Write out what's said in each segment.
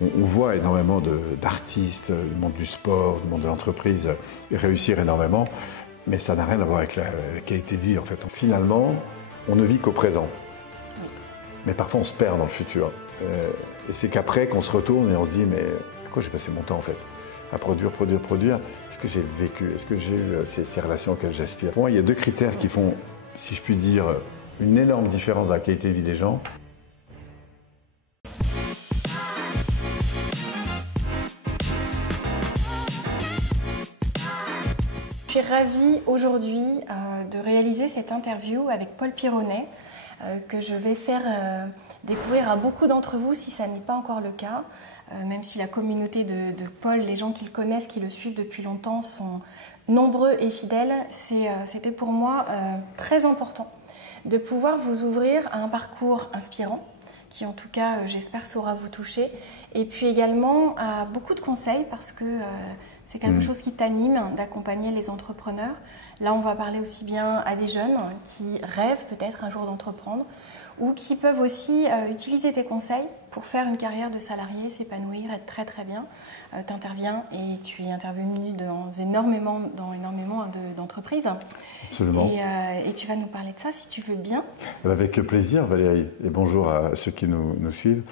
on voit énormément d'artistes, du monde du sport, du monde de l'entreprise réussir énormément, mais ça n'a rien à voir avec la qualité de vie en fait. Finalement, on ne vit qu'au présent, mais parfois on se perd dans le futur. Et c'est qu'après qu'on se retourne et on se dit mais à quoi j'ai passé mon temps en fait? À produire. Est-ce que j'ai vécu? Est-ce que j'ai eu ces relations auxquelles j'aspire? Pour moi, il y a deux critères qui font, si je puis dire, une énorme différence dans la qualité de vie des gens. Je suis ravie aujourd'hui de réaliser cette interview avec Paul Pironnet que je vais faire découvrir à beaucoup d'entre vous si ça n'est pas encore le cas. Même si la communauté de Paul, les gens qui le connaissent, qui le suivent depuis longtemps sont nombreux et fidèles, c'était pour moi très important de pouvoir vous ouvrir à un parcours inspirant qui en tout cas j'espère saura vous toucher et puis également à beaucoup de conseils parce que c'est quelque chose qui t'anime d'accompagner les entrepreneurs. Là, on va parler aussi bien à des jeunes qui rêvent peut-être un jour d'entreprendre ou qui peuvent aussi utiliser tes conseils pour faire une carrière de salarié, s'épanouir, être très très bien. Tu interviens et tu es intervenu dans énormément d'entreprises. Absolument. Et tu vas nous parler de ça si tu veux bien. Avec plaisir Valérie et bonjour à ceux qui nous suivent.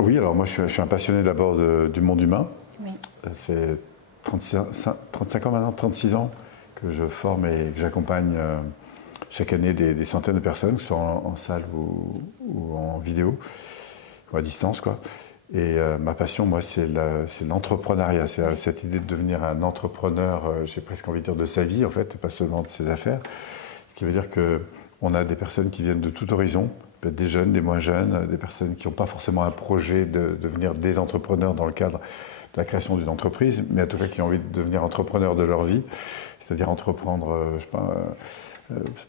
Oui, alors moi je suis un passionné d'abord du monde humain. Oui. Ça fait 35 ans maintenant, 36 ans que je forme et que j'accompagne chaque année des centaines de personnes, que ce soit en salle ou en vidéo, ou à distance, quoi. Et ma passion, moi, c'est l'entrepreneuriat. C'est cette idée de devenir un entrepreneur, j'ai presque envie de dire, de sa vie, en fait, pas seulement de ses affaires. Ce qui veut dire qu'on a des personnes qui viennent de tout horizon, peut-être des jeunes, des moins jeunes, des personnes qui n'ont pas forcément un projet de devenir des entrepreneurs dans le cadre de la création d'une entreprise, mais en tout cas qui ont envie de devenir entrepreneurs de leur vie, c'est-à-dire entreprendre, je sais pas,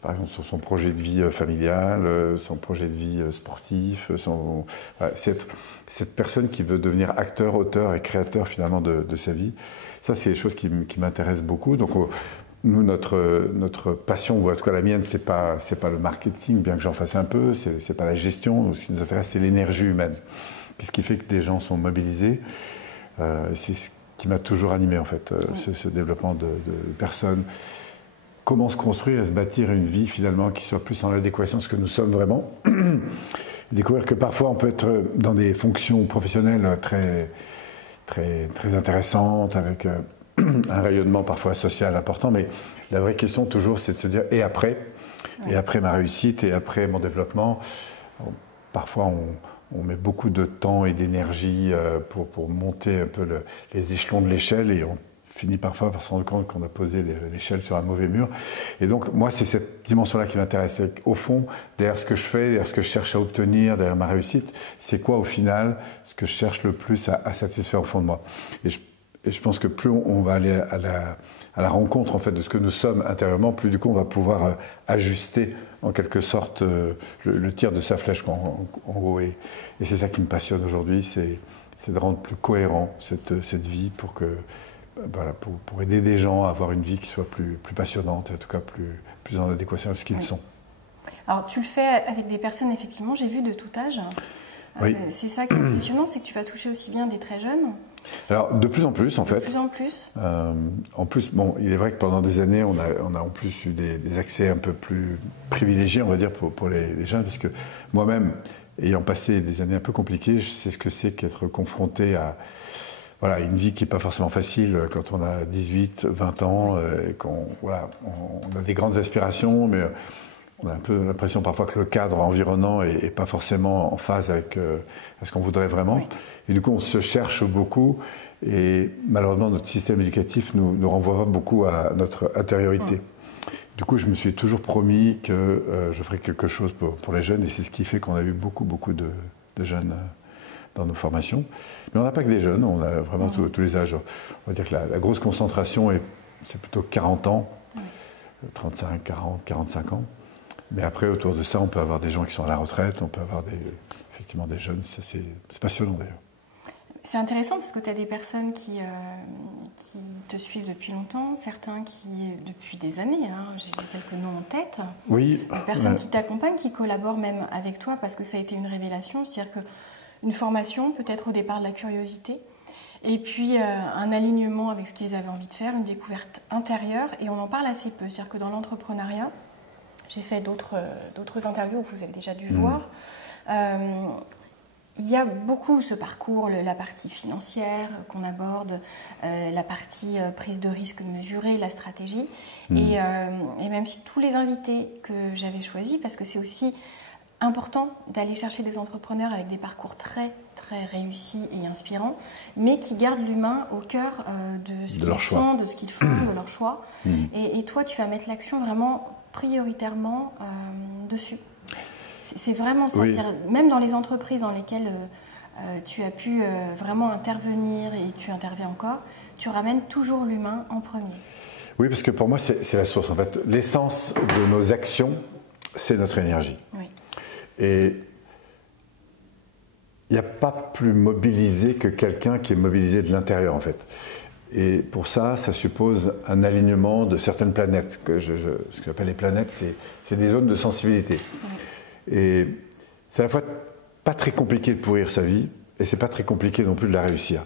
par exemple sur son projet de vie familial, son projet de vie sportif, cette personne qui veut devenir acteur, auteur et créateur finalement de sa vie. Ça, c'est des choses qui m'intéressent beaucoup. Donc, nous, notre passion, ou en tout cas la mienne, c'est pas le marketing, bien que j'en fasse un peu, c'est pas la gestion. Ce qui nous intéresse, c'est l'énergie humaine. Qu'est-ce qui fait que des gens sont mobilisés? C'est ce qui m'a toujours animé, en fait, ce développement de personnes. Comment se construire et se bâtir une vie, finalement, qui soit plus en adéquation avec ce que nous sommes vraiment. Découvrir que parfois, on peut être dans des fonctions professionnelles très, très, très intéressantes, avec un rayonnement parfois social important, mais la vraie question toujours c'est de se dire et après, et après ma réussite, et après mon développement. Parfois on met beaucoup de temps et d'énergie pour monter un peu les échelons de l'échelle et on finit parfois par se rendre compte qu'on a posé l'échelle sur un mauvais mur. Et donc moi c'est cette dimension-là qui m'intéresse. Au fond, derrière ce que je fais, derrière ce que je cherche à obtenir, derrière ma réussite, c'est quoi au final ce que je cherche le plus à satisfaire au fond de moi. Et je pense que plus on va aller à la rencontre en fait, de ce que nous sommes intérieurement, plus du coup on va pouvoir ajuster en quelque sorte le tir de sa flèche en haut. Et c'est ça qui me passionne aujourd'hui, c'est de rendre plus cohérent cette vie pour aider des gens à avoir une vie qui soit plus passionnante, et en tout cas plus en adéquation avec ce qu'ils sont. Alors tu le fais avec des personnes effectivement, j'ai vu de tout âge. Oui. C'est ça qui est impressionnant, c'est que tu vas toucher aussi bien des très jeunes. Alors, de plus en plus, en fait. De plus en plus. En plus, bon, il est vrai que pendant des années, on a en plus eu des accès un peu plus privilégiés, on va dire, pour les jeunes, parce que moi-même, ayant passé des années un peu compliquées, je sais ce que c'est qu'être confronté à une vie qui n'est pas forcément facile quand on a 18, 20 ans, et qu'on on a des grandes aspirations, mais on a un peu l'impression parfois que le cadre environnant n'est pas forcément en phase avec ce qu'on voudrait vraiment. Oui. Et du coup, on se cherche beaucoup et malheureusement, notre système éducatif nous renvoie pas beaucoup à notre intériorité. Du coup, je me suis toujours promis que je ferais quelque chose pour les jeunes et c'est ce qui fait qu'on a eu beaucoup de jeunes dans nos formations. Mais on n'a pas que des jeunes, on a vraiment tous les âges. On va dire que la grosse concentration, c'est plutôt 40 ans, 35, 40, 45 ans. Mais après, autour de ça, on peut avoir des gens qui sont à la retraite, on peut avoir effectivement des jeunes, c'est passionnant d'ailleurs. C'est intéressant parce que tu as des personnes qui te suivent depuis longtemps, certains qui depuis des années, j'ai quelques noms en tête. Oui. Des personnes qui t'accompagnent, qui collaborent même avec toi parce que ça a été une révélation. C'est-à-dire que une formation, peut-être au départ de la curiosité, et puis un alignement avec ce qu'ils avaient envie de faire, une découverte intérieure, et on en parle assez peu. C'est-à-dire que dans l'entrepreneuriat, j'ai fait d'autres interviews que vous avez déjà dû voir. Il y a beaucoup ce parcours, la partie financière qu'on aborde, la partie prise de risque mesurée, la stratégie. Et même si tous les invités que j'avais choisis, parce que c'est aussi important d'aller chercher des entrepreneurs avec des parcours très très réussis et inspirants, mais qui gardent l'humain au cœur de ce qu'ils sont, de ce qu'ils font, de leur choix. Et toi, tu vas mettre l'action vraiment prioritairement dessus. C'est vraiment ça. Oui. Même dans les entreprises dans lesquelles tu as pu vraiment intervenir et tu interviens encore, tu ramènes toujours l'humain en premier. Oui, parce que pour moi, c'est la source. En fait, l'essence de nos actions, c'est notre énergie. Oui. Et il n'y a pas plus mobilisé que quelqu'un qui est mobilisé de l'intérieur, en fait. Et pour ça, ça suppose un alignement de certaines planètes. Ce que j'appelle les planètes, c'est des zones de sensibilité. Oui. Et c'est à la fois pas très compliqué de pourrir sa vie, et c'est pas très compliqué non plus de la réussir.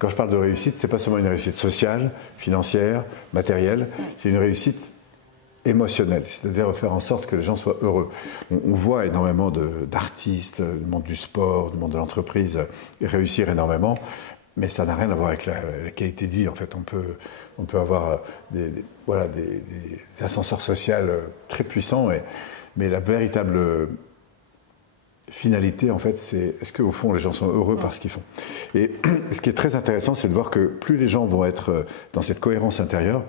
Quand je parle de réussite, c'est pas seulement une réussite sociale, financière, matérielle, c'est une réussite émotionnelle, c'est-à-dire faire en sorte que les gens soient heureux. On voit énormément d'artistes, du monde du sport, du monde de l'entreprise réussir énormément, mais ça n'a rien à voir avec la qualité de vie. En fait, on peut avoir des ascenseurs sociaux très puissants, mais la véritable finalité, en fait, c'est est-ce qu'au fond, les gens sont heureux par ce qu'ils font. Et ce qui est très intéressant, c'est de voir que plus les gens vont être dans cette cohérence intérieure,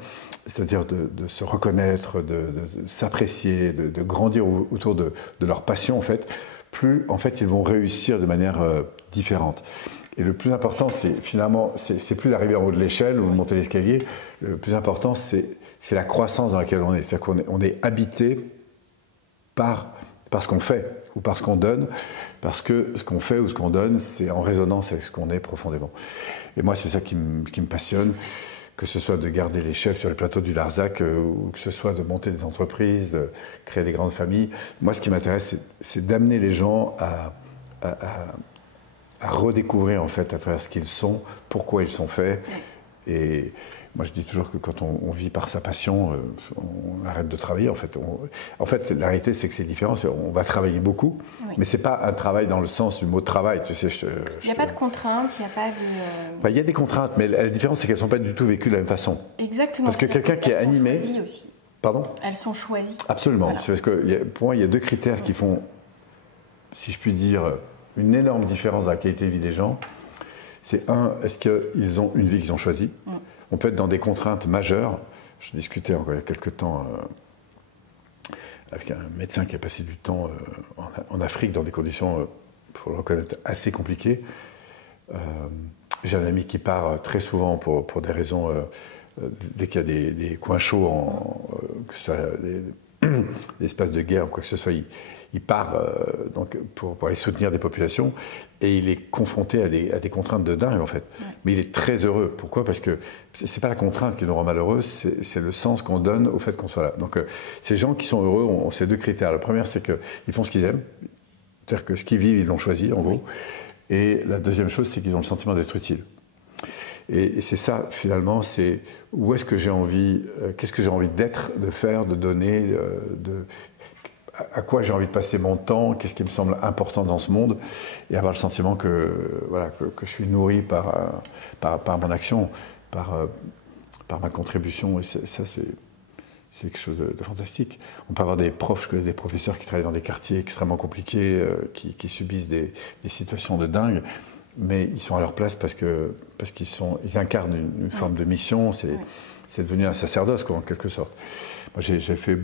c'est-à-dire de se reconnaître, de s'apprécier, de grandir autour de leur passion, en fait, plus, en fait, ils vont réussir de manière différente. Et le plus important, c'est finalement, c'est plus d'arriver en haut de l'échelle ou de monter l'escalier. Le plus important, c'est la croissance dans laquelle on est. C'est-à-dire qu'on est habité par ce qu'on fait ou par ce qu'on donne, parce que ce qu'on fait ou ce qu'on donne, c'est en résonance avec ce qu'on est profondément. Et moi, c'est ça qui me passionne, que ce soit de garder les chefs sur les plateaux du Larzac, ou que ce soit de monter des entreprises, de créer des grandes familles. Moi, ce qui m'intéresse, c'est d'amener les gens à redécouvrir, en fait, à travers ce qu'ils sont, pourquoi ils sont faits. Et moi, je dis toujours que quand on vit par sa passion, on arrête de travailler. En fait, la réalité, c'est que c'est différent. On va travailler beaucoup, mais ce n'est pas un travail dans le sens du mot travail. Tu sais, il n'y a pas de contraintes, il n'y a pas de... Il y a des contraintes, mais la différence, c'est qu'elles ne sont pas du tout vécues de la même façon. Exactement. Parce que quelqu'un qui est animé... Elles sont choisies aussi. Pardon ? Elles sont choisies. Absolument. Voilà. Parce que pour moi, il y a deux critères qui font, si je puis dire, une énorme différence dans la qualité de vie des gens. C'est un, est-ce qu'ils ont une vie qu'ils ont choisie ? On peut être dans des contraintes majeures. Je discutais encore il y a quelques temps avec un médecin qui a passé du temps en Afrique dans des conditions, pour le reconnaître, assez compliquées. J'ai un ami qui part très souvent pour des raisons, dès qu'il y a des coins chauds, que ce soit des espaces de guerre ou quoi que ce soit, il part donc pour aller soutenir des populations et il est confronté à des contraintes de dingue en fait. Ouais. Mais il est très heureux. Pourquoi ? Parce que c'est pas la contrainte qui nous rend malheureux, c'est le sens qu'on donne au fait qu'on soit là. Donc ces gens qui sont heureux ont ces deux critères. Le premier, c'est qu'ils font ce qu'ils aiment, c'est-à-dire que ce qu'ils vivent, ils l'ont choisi en gros. Et la deuxième chose, c'est qu'ils ont le sentiment d'être utiles. Et c'est ça finalement, c'est où est-ce que j'ai envie, qu'est-ce que j'ai envie d'être, de faire, de donner, à quoi j'ai envie de passer mon temps, qu'est-ce qui me semble important dans ce monde, et avoir le sentiment que je suis nourri par mon action, par ma contribution. Et ça, c'est quelque chose de fantastique. On peut avoir des profs, je connais des professeurs qui travaillent dans des quartiers extrêmement compliqués, qui subissent des situations de dingue, mais ils sont à leur place parce qu'ils incarnent une forme de mission. C'est devenu un sacerdoce, quoi, en quelque sorte. Moi, j'ai fait...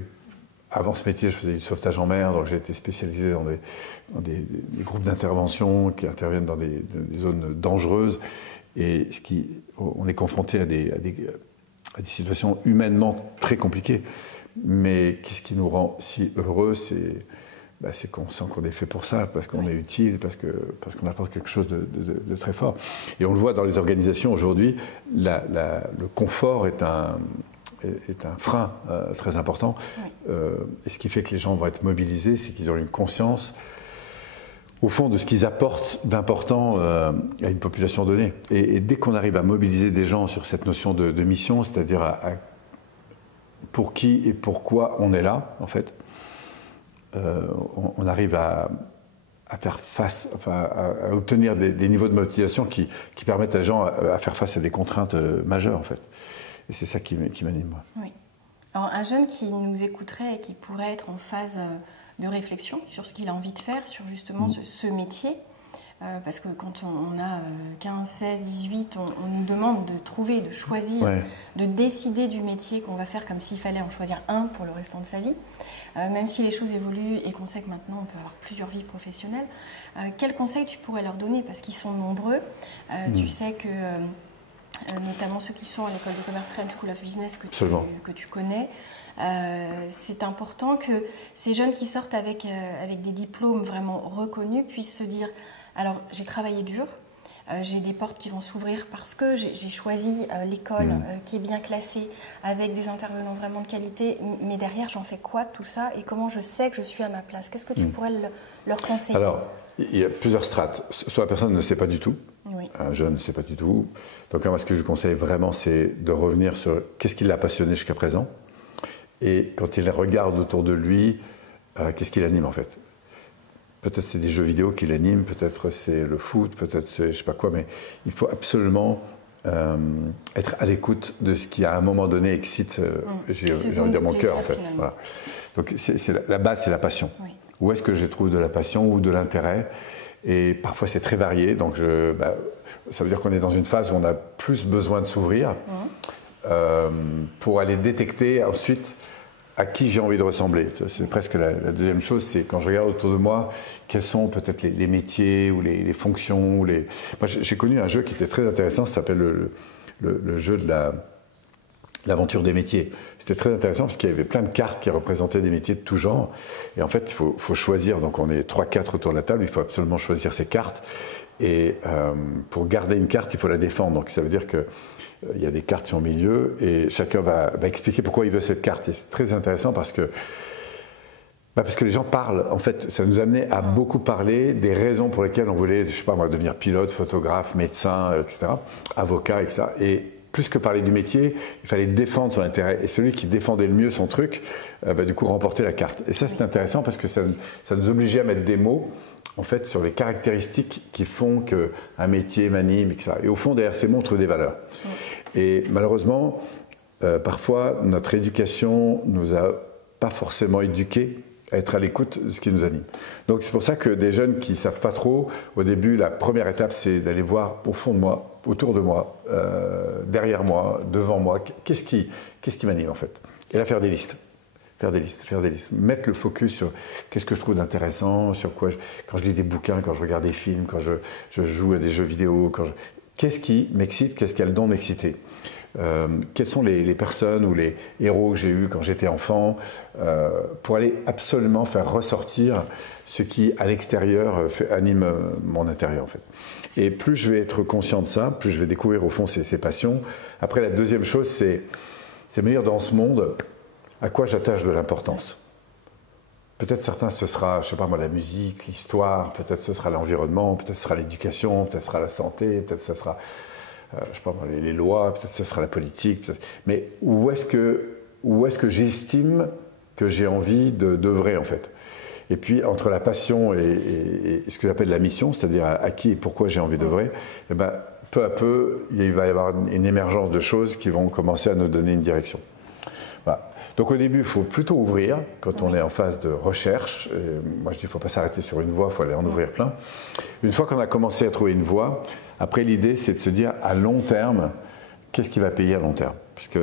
Avant ce métier, je faisais du sauvetage en mer, donc j'ai été spécialisé dans des groupes d'intervention qui interviennent dans des zones dangereuses. Et on est confronté à des situations humainement très compliquées. Mais qu'est-ce qui nous rend si heureux, c'est qu'on sent qu'on est fait pour ça, parce qu'on est utile, parce qu'on apporte quelque chose de très fort. Et on le voit dans les organisations aujourd'hui, le confort est un frein très important. Et ce qui fait que les gens vont être mobilisés, c'est qu'ils ont une conscience au fond, de ce qu'ils apportent d'important à une population donnée. Et dès qu'on arrive à mobiliser des gens sur cette notion de mission, c'est-à-dire pour qui et pourquoi on est là, en fait, on arrive à faire face, enfin, à obtenir des niveaux de motivation qui permettent à les gens à faire face à des contraintes majeures, en fait. Et c'est ça qui m'anime, moi. Oui. Alors, un jeune qui nous écouterait et qui pourrait être en phase de réflexion sur ce qu'il a envie de faire, sur justement ce métier, parce que quand on a 15, 16, 18, on nous demande de trouver, de choisir, de décider du métier qu'on va faire comme s'il fallait en choisir un pour le restant de sa vie. Même si les choses évoluent et qu'on sait que maintenant on peut avoir plusieurs vies professionnelles, quels conseils tu pourrais leur donner? Parce qu'ils sont nombreux. Tu sais que, notamment ceux qui sont à l'école de commerce Rennes School of Business que tu connais, c'est important que ces jeunes qui sortent avec des diplômes vraiment reconnus puissent se dire: alors j'ai travaillé dur, j'ai des portes qui vont s'ouvrir parce que j'ai choisi l'école qui est bien classée, avec des intervenants vraiment de qualité, mais derrière j'en fais quoi de tout ça et comment je sais que je suis à ma place? Qu'est-ce que tu pourrais leur conseiller? Alors, il y a plusieurs strates. Soit la personne ne sait pas du tout, un jeune ne sait pas du tout. Donc là, moi, ce que je conseille vraiment, c'est de revenir sur qu'est-ce qui l'a passionné jusqu'à présent. Et quand il regarde autour de lui, qu'est-ce qui l'anime en fait? Peut-être c'est des jeux vidéo qui l'animent, peut-être c'est le foot, peut-être c'est je sais pas quoi, mais il faut absolument être à l'écoute de ce qui à un moment donné excite, j'ai envie de dire mon cœur en fait. Voilà. Donc la base, c'est la passion. Oui. Où est-ce que je trouve de la passion ou de l'intérêt? Et parfois c'est très varié, donc ça veut dire qu'on est dans une phase où on a plus besoin de s'ouvrir pour aller détecter ensuite à qui j'ai envie de ressembler. C'est presque la deuxième chose, c'est quand je regarde autour de moi, quels sont peut-être les métiers ou les fonctions. Moi, j'ai connu un jeu qui était très intéressant, ça s'appelle le jeu de l'aventure des métiers. C'était très intéressant parce qu'il y avait plein de cartes qui représentaient des métiers de tout genre. Et en fait, il faut choisir, donc on est 3-4 autour de la table, il faut absolument choisir ces cartes. Et pour garder une carte, il faut la défendre. Donc ça veut dire que il y a des cartes sur le milieu et chacun va expliquer pourquoi il veut cette carte. Et c'est très intéressant parce que les gens parlent. En fait, ça nous amenait à beaucoup parler des raisons pour lesquelles on voulait, je sais pas moi, devenir pilote, photographe, médecin, etc., avocat, etc. Et plus que parler du métier, il fallait défendre son intérêt. Et celui qui défendait le mieux son truc, du coup, remportait la carte. Et ça, c'est intéressant parce que ça nous obligeait à mettre des mots en fait, sur les caractéristiques qui font qu'un métier m'anime, etc. Et au fond, derrière ces mots, on trouve des valeurs. Et malheureusement, parfois, notre éducation ne nous a pas forcément éduqués à être à l'écoute de ce qui nous anime. Donc c'est pour ça que des jeunes qui ne savent pas trop, au début, la première étape, c'est d'aller voir au fond de moi, autour de moi, derrière moi, devant moi, qu'est-ce qui m'anime en fait. Et là, faire des listes. Faire des listes, mettre le focus sur qu'est-ce que je trouve d'intéressant, sur quoi, quand je lis des bouquins, quand je regarde des films, quand je joue à des jeux vidéo, qu'est-ce qui m'excite, qu'est-ce qui a le don de m'exciter. Quelles sont les personnes ou les héros que j'ai eus quand j'étais enfant, pour aller absolument faire ressortir ce qui, à l'extérieur, anime mon intérieur en fait. Et plus je vais être conscient de ça, plus je vais découvrir au fond ces passions. Après, la deuxième chose, c'est meilleur dans ce monde. À quoi j'attache de l'importance? Peut-être certains, ce sera, je sais pas moi, la musique, l'histoire, peut-être ce sera l'environnement, peut-être ce sera l'éducation, peut-être ce sera la santé, peut-être ce sera, je sais pas moi, les lois, peut-être ce sera la politique. Mais où est-ce que j'estime que j'ai envie d'œuvrer en fait? Et puis entre la passion et ce que j'appelle la mission, c'est-à-dire à qui et pourquoi j'ai envie d'œuvrer, peu à peu, il va y avoir une émergence de choses qui vont commencer à nous donner une direction. Voilà. Donc au début, il faut plutôt ouvrir quand on est en phase de recherche. Moi, je dis qu'il ne faut pas s'arrêter sur une voie, il faut aller en ouvrir plein. Une fois qu'on a commencé à trouver une voie, après l'idée, c'est de se dire à long terme, qu'est-ce qui va payer à long terme? Puisque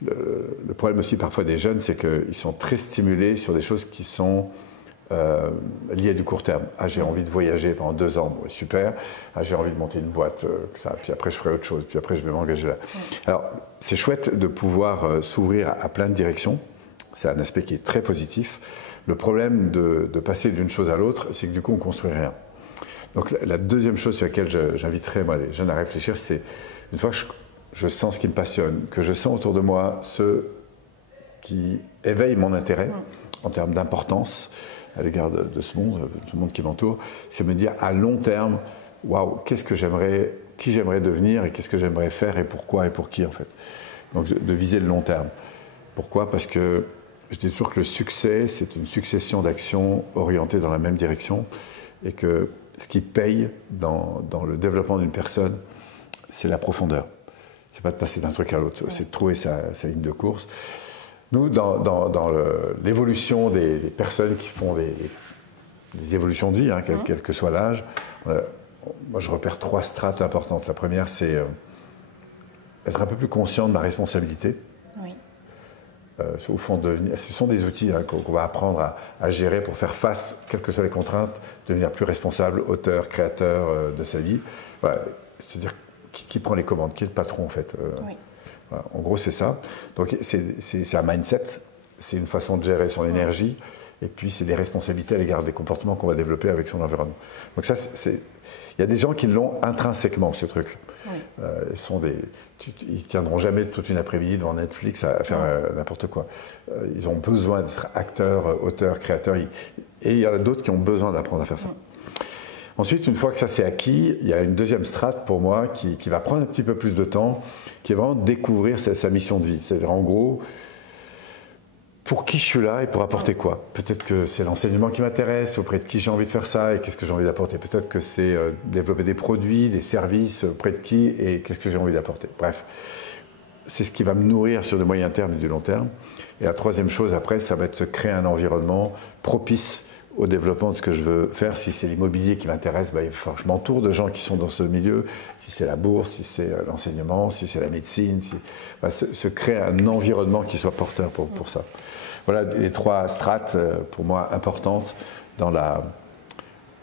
le problème aussi parfois des jeunes, c'est qu'ils sont très stimulés sur des choses qui sont liées à du court terme. Ah, j'ai envie de voyager pendant 2 ans, bon, super. Ah, j'ai envie de monter une boîte, puis après je ferai autre chose, puis après je vais m'engager là. Alors, c'est chouette de pouvoir s'ouvrir à plein de directions. C'est un aspect qui est très positif. Le problème de passer d'une chose à l'autre, c'est que du coup, on ne construit rien. Donc, la deuxième chose sur laquelle j'inviterais les jeunes à réfléchir, c'est une fois que je sens ce qui me passionne, que je sens autour de moi ce qui éveille mon intérêt en termes d'importance, à l'égard de ce monde qui m'entoure, c'est me dire à long terme, waouh, qui j'aimerais devenir et qu'est-ce que j'aimerais faire et pourquoi et pour qui en fait. Donc de viser le long terme. Pourquoi? Parce que je dis toujours que le succès, c'est une succession d'actions orientées dans la même direction et que ce qui paye dans le développement d'une personne, c'est la profondeur. C'est pas de passer d'un truc à l'autre, c'est de trouver sa ligne de course. Nous, dans l'évolution des personnes qui font des évolutions de vie, hein, quel que soit l'âge, moi je repère 3 strates importantes. La première, c'est être un peu plus conscient de ma responsabilité. Oui. Au fond, ce sont des outils hein, qu'on va apprendre à gérer pour faire face, quelles que soient les contraintes, devenir plus responsable, auteur, créateur de sa vie. Voilà. C'est-à-dire qui prend les commandes, qui est le patron en fait. Oui. Voilà. En gros, c'est ça. Donc c'est un mindset, c'est une façon de gérer son énergie, et puis c'est des responsabilités à l'égard des comportements qu'on va développer avec son environnement. Donc ça, il y a des gens qui l'ont intrinsèquement, ce truc. Oui. Ils tiendront jamais toute une après-midi devant Netflix à faire n'importe quoi. Ils ont besoin d'être acteurs, auteurs, créateurs. Et il y en a d'autres qui ont besoin d'apprendre à faire ça. Ensuite, une fois que ça c'est acquis, il y a une deuxième strate pour moi qui va prendre un petit peu plus de temps, qui est vraiment découvrir sa mission de vie. C'est-à-dire en gros, pour qui je suis là et pour apporter quoi? Peut-être que c'est l'enseignement qui m'intéresse, auprès de qui j'ai envie de faire ça et qu'est-ce que j'ai envie d'apporter. Peut-être que c'est développer des produits, des services, auprès de qui et qu'est-ce que j'ai envie d'apporter. Bref, c'est ce qui va me nourrir sur le moyen terme et du long terme. Et la troisième chose après, ça va être se créer un environnement propice au développement de ce que je veux faire. Si c'est l'immobilier qui m'intéresse, il va falloir que je m'entoure de gens qui sont dans ce milieu. Si c'est la bourse, si c'est l'enseignement, si c'est la médecine, se créer un environnement qui soit porteur pour ça. Voilà les 3 strates pour moi importantes dans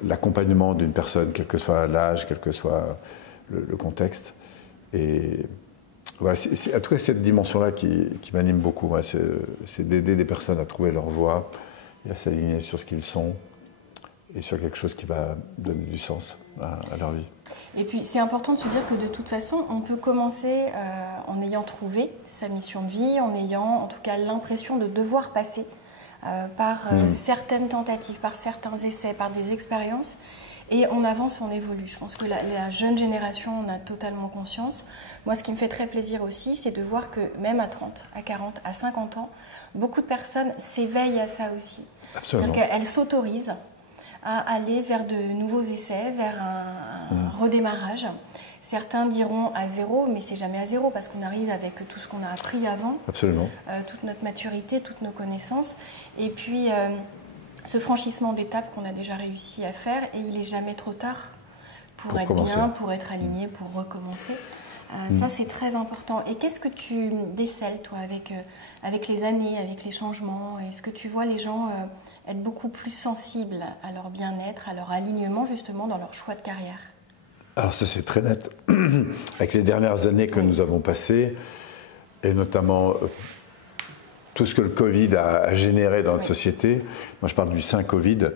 l'accompagnement d'une personne, quel que soit l'âge, quel que soit le contexte. Et voilà, en tout cas cette dimension-là qui m'anime beaucoup, c'est d'aider des personnes à trouver leur voie et à s'aligner sur ce qu'ils sont et sur quelque chose qui va donner du sens à leur vie. Et puis c'est important de se dire que de toute façon, on peut commencer en ayant trouvé sa mission de vie, en ayant en tout cas l'impression de devoir passer par certaines tentatives, par certains essais, par des expériences. Et on avance, on évolue. Je pense que la jeune génération en a totalement conscience. Moi, ce qui me fait très plaisir aussi, c'est de voir que même à 30, à 40, à 50 ans, beaucoup de personnes s'éveillent à ça aussi. Absolument. C'est-à-dire qu'elles s'autorisent à aller vers de nouveaux essais, vers un redémarrage. Certains diront à zéro, mais c'est jamais à zéro parce qu'on arrive avec tout ce qu'on a appris avant. Absolument. Toute notre maturité, toutes nos connaissances. Et puis, ce franchissement d'étapes qu'on a déjà réussi à faire, et il n'est jamais trop tard pour être commencer. Bien, pour être aligné, pour recommencer. Ça, c'est très important. Et qu'est-ce que tu décèles, toi, avec les années, avec les changements? Est-ce que tu vois les gens être beaucoup plus sensibles à leur bien-être, à leur alignement, justement, dans leur choix de carrière? Alors ça, c'est très net. Avec les dernières années que nous avons passées, et notamment tout ce que le Covid a généré dans notre société, moi je parle du saint Covid,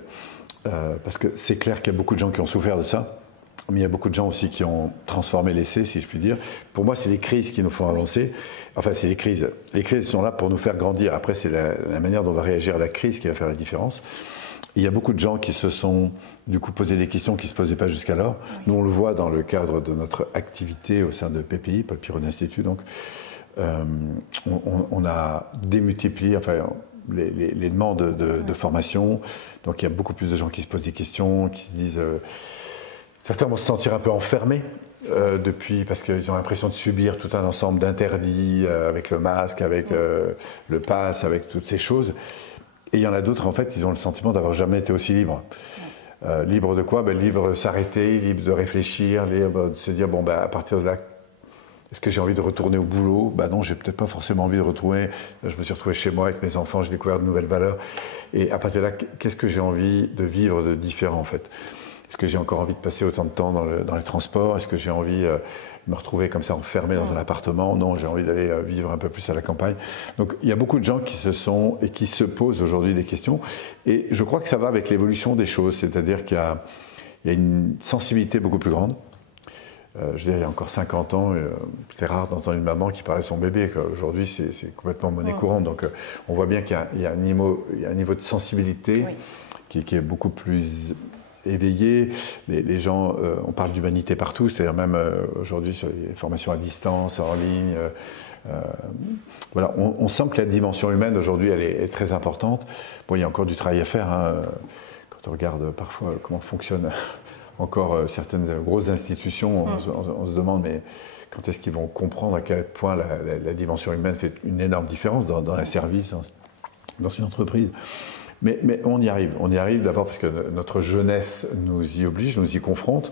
parce que c'est clair qu'il y a beaucoup de gens qui ont souffert de ça, mais il y a beaucoup de gens aussi qui ont transformé l'essai, si je puis dire. Pour moi, c'est les crises qui nous font avancer. Enfin, c'est les crises. Les crises sont là pour nous faire grandir. Après, c'est la manière dont on va réagir à la crise qui va faire la différence. Il y a beaucoup de gens qui se sont du coup posé des questions qui ne se posaient pas jusqu'alors. Nous, on le voit dans le cadre de notre activité au sein de PPI, Paul Pironet Institut. Donc, on a démultiplié les demandes de formation. Donc, il y a beaucoup plus de gens qui se posent des questions, qui se disent... certains vont se sentir un peu enfermés parce qu'ils ont l'impression de subir tout un ensemble d'interdits avec le masque, avec le pass, avec toutes ces choses. Et il y en a d'autres, en fait, ils ont le sentiment d'avoir jamais été aussi libres. Libre de quoi? Libre de s'arrêter, libre de réfléchir, libre de se dire, à partir de là, est-ce que j'ai envie de retourner au boulot? Non, j'ai peut-être pas forcément envie de retrouver. Je me suis retrouvé chez moi avec mes enfants, j'ai découvert de nouvelles valeurs. Et à partir de là, qu'est-ce que j'ai envie de vivre de différent, en fait? Est-ce que j'ai encore envie de passer autant de temps dans les transports? Est-ce que j'ai envie de me retrouver comme ça enfermé dans un appartement? Non, j'ai envie d'aller vivre un peu plus à la campagne. Donc il y a beaucoup de gens qui se posent aujourd'hui des questions. Et je crois que ça va avec l'évolution des choses. C'est-à-dire qu'il y a une sensibilité beaucoup plus grande. je veux dire, il y a encore 50 ans, c'était rare d'entendre une maman qui parlait à son bébé. Aujourd'hui, c'est complètement monnaie courante. Donc, on voit bien qu'il y a un niveau de sensibilité qui est beaucoup plus éveillé. Les gens, on parle d'humanité partout, c'est-à-dire même aujourd'hui sur les formations à distance, en ligne. Voilà, on sent que la dimension humaine aujourd'hui, elle est très importante. Bon, il y a encore du travail à faire. Hein, quand on regarde parfois comment fonctionnent encore certaines grosses institutions, on se demande mais quand est-ce qu'ils vont comprendre à quel point la dimension humaine fait une énorme différence dans un service, dans une entreprise. Mais on y arrive d'abord parce que notre jeunesse nous y oblige, nous y confronte,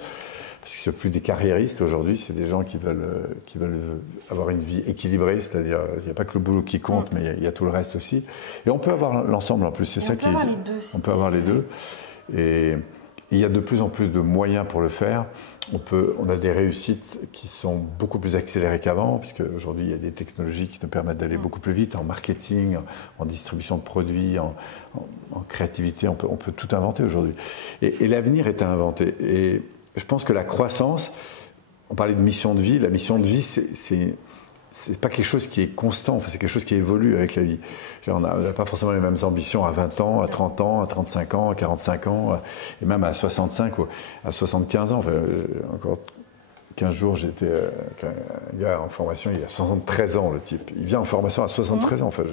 parce que ce ne sont plus des carriéristes aujourd'hui, c'est des gens qui veulent avoir une vie équilibrée, c'est-à-dire il n'y a pas que le boulot qui compte, mais il y a tout le reste aussi. Et on peut avoir l'ensemble en plus, c'est ça qui est... On peut avoir les deux. Et il y a de plus en plus de moyens pour le faire. On a des réussites qui sont beaucoup plus accélérées qu'avant, puisque aujourd'hui il y a des technologies qui nous permettent d'aller beaucoup plus vite en marketing, en distribution de produits, en créativité. On peut tout inventer aujourd'hui. Et l'avenir est à inventer. Et je pense que la croissance, on parlait de mission de vie, la mission de vie, c'est pas quelque chose qui est constant, c'est quelque chose qui évolue avec la vie. On n'a pas forcément les mêmes ambitions à 20 ans, à 30 ans, à 35 ans, à 45 ans, et même à 65 ou à 75 ans. Enfin, encore 15 jours, j'étais un gars en formation, il a 73 ans le type. Il vient en formation à 73 ans. Enfin,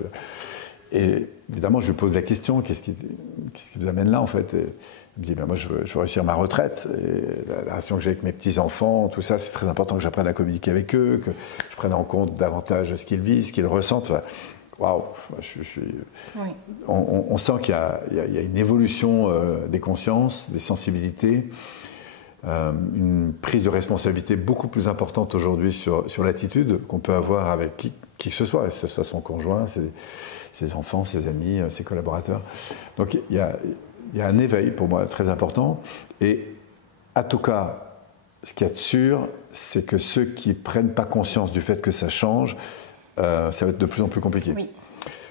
et évidemment, je lui pose la question, qu'est-ce qui vous amène là en fait? Et il me dit, ben moi je veux réussir ma retraite, et la relation que j'ai avec mes petits-enfants, tout ça, c'est très important que j'apprenne à communiquer avec eux, que je prenne en compte davantage ce qu'ils vivent, ce qu'ils ressentent. Waouh, on sent qu'il y a une évolution des consciences, des sensibilités, une prise de responsabilité beaucoup plus importante aujourd'hui sur l'attitude qu'on peut avoir avec qui que ce soit son conjoint, ses enfants, ses amis, ses collaborateurs. Donc il y a un éveil pour moi très important. Et à tout cas, ce qu'il y a de sûr, c'est que ceux qui ne prennent pas conscience du fait que ça change, ça va être de plus en plus compliqué. Oui.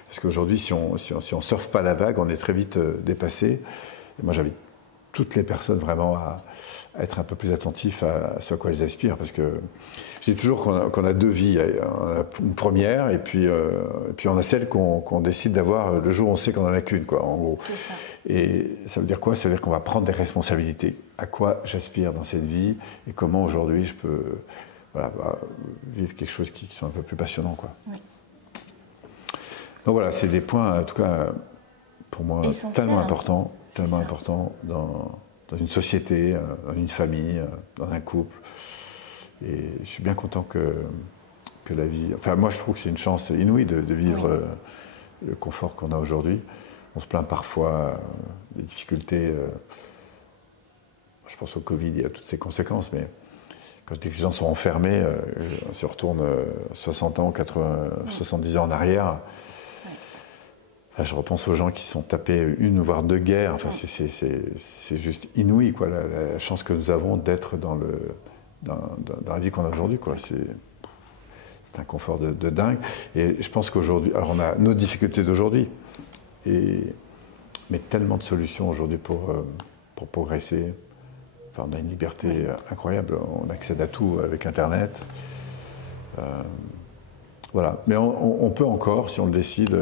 Parce qu'aujourd'hui, si on ne surfe pas la vague, on est très vite dépassé. Et moi, j'invite toutes les personnes vraiment à être un peu plus attentifs à ce à quoi elles aspirent. Parce que je dis toujours qu'on a deux vies. On a une première, et puis on a celle qu'on décide d'avoir le jour où on sait qu'on n'en a qu'une, quoi, en gros. Et ça veut dire quoi? Ça veut dire qu'on va prendre des responsabilités. À quoi j'aspire dans cette vie et comment aujourd'hui je peux vivre quelque chose qui soit un peu plus passionnant, quoi. Oui. Donc voilà, c'est des points, en tout cas, pour moi, tellement importants dans une société, dans une famille, dans un couple. Et je suis bien content que la vie... Enfin, moi, je trouve que c'est une chance inouïe de vivre le confort qu'on a aujourd'hui. On se plaint parfois des difficultés. Je pense au Covid, il y a toutes ces conséquences, mais quand je dis que les gens sont enfermés, on se retourne 60 ans, 70 ans en arrière. Je repense aux gens qui se sont tapés une voire deux guerres. Enfin, c'est juste inouï, quoi, la chance que nous avons d'être dans la vie qu'on a aujourd'hui, quoi. C'est un confort de dingue. Et je pense qu'aujourd'hui, alors on a nos difficultés d'aujourd'hui, mais tellement de solutions aujourd'hui pour progresser. Enfin, on a une liberté incroyable. On accède à tout avec Internet. Voilà. Mais on peut encore, si on le décide,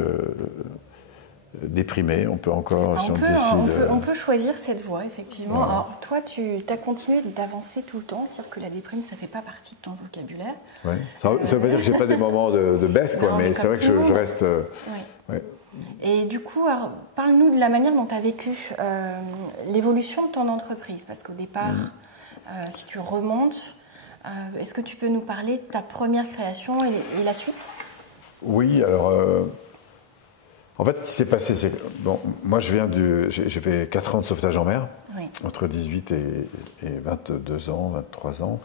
déprimer, on peut encore, si on décide... On peut choisir cette voie, effectivement. Voilà. Alors, toi, tu as continué d'avancer tout le temps, c'est-à-dire que la déprime, ça ne fait pas partie de ton vocabulaire. Ouais. Ça ne veut pas dire que je n'ai pas des moments de baisse, quoi, mais c'est vrai que je reste... Ouais. Et du coup, parle-nous de la manière dont tu as vécu l'évolution de ton entreprise, parce qu'au départ, si tu remontes, est-ce que tu peux nous parler de ta première création et la suite? Oui, alors... En fait, ce qui s'est passé, c'est que moi, j'ai fait 4 ans de sauvetage en mer, entre 18 et 22 ans, 23 ans.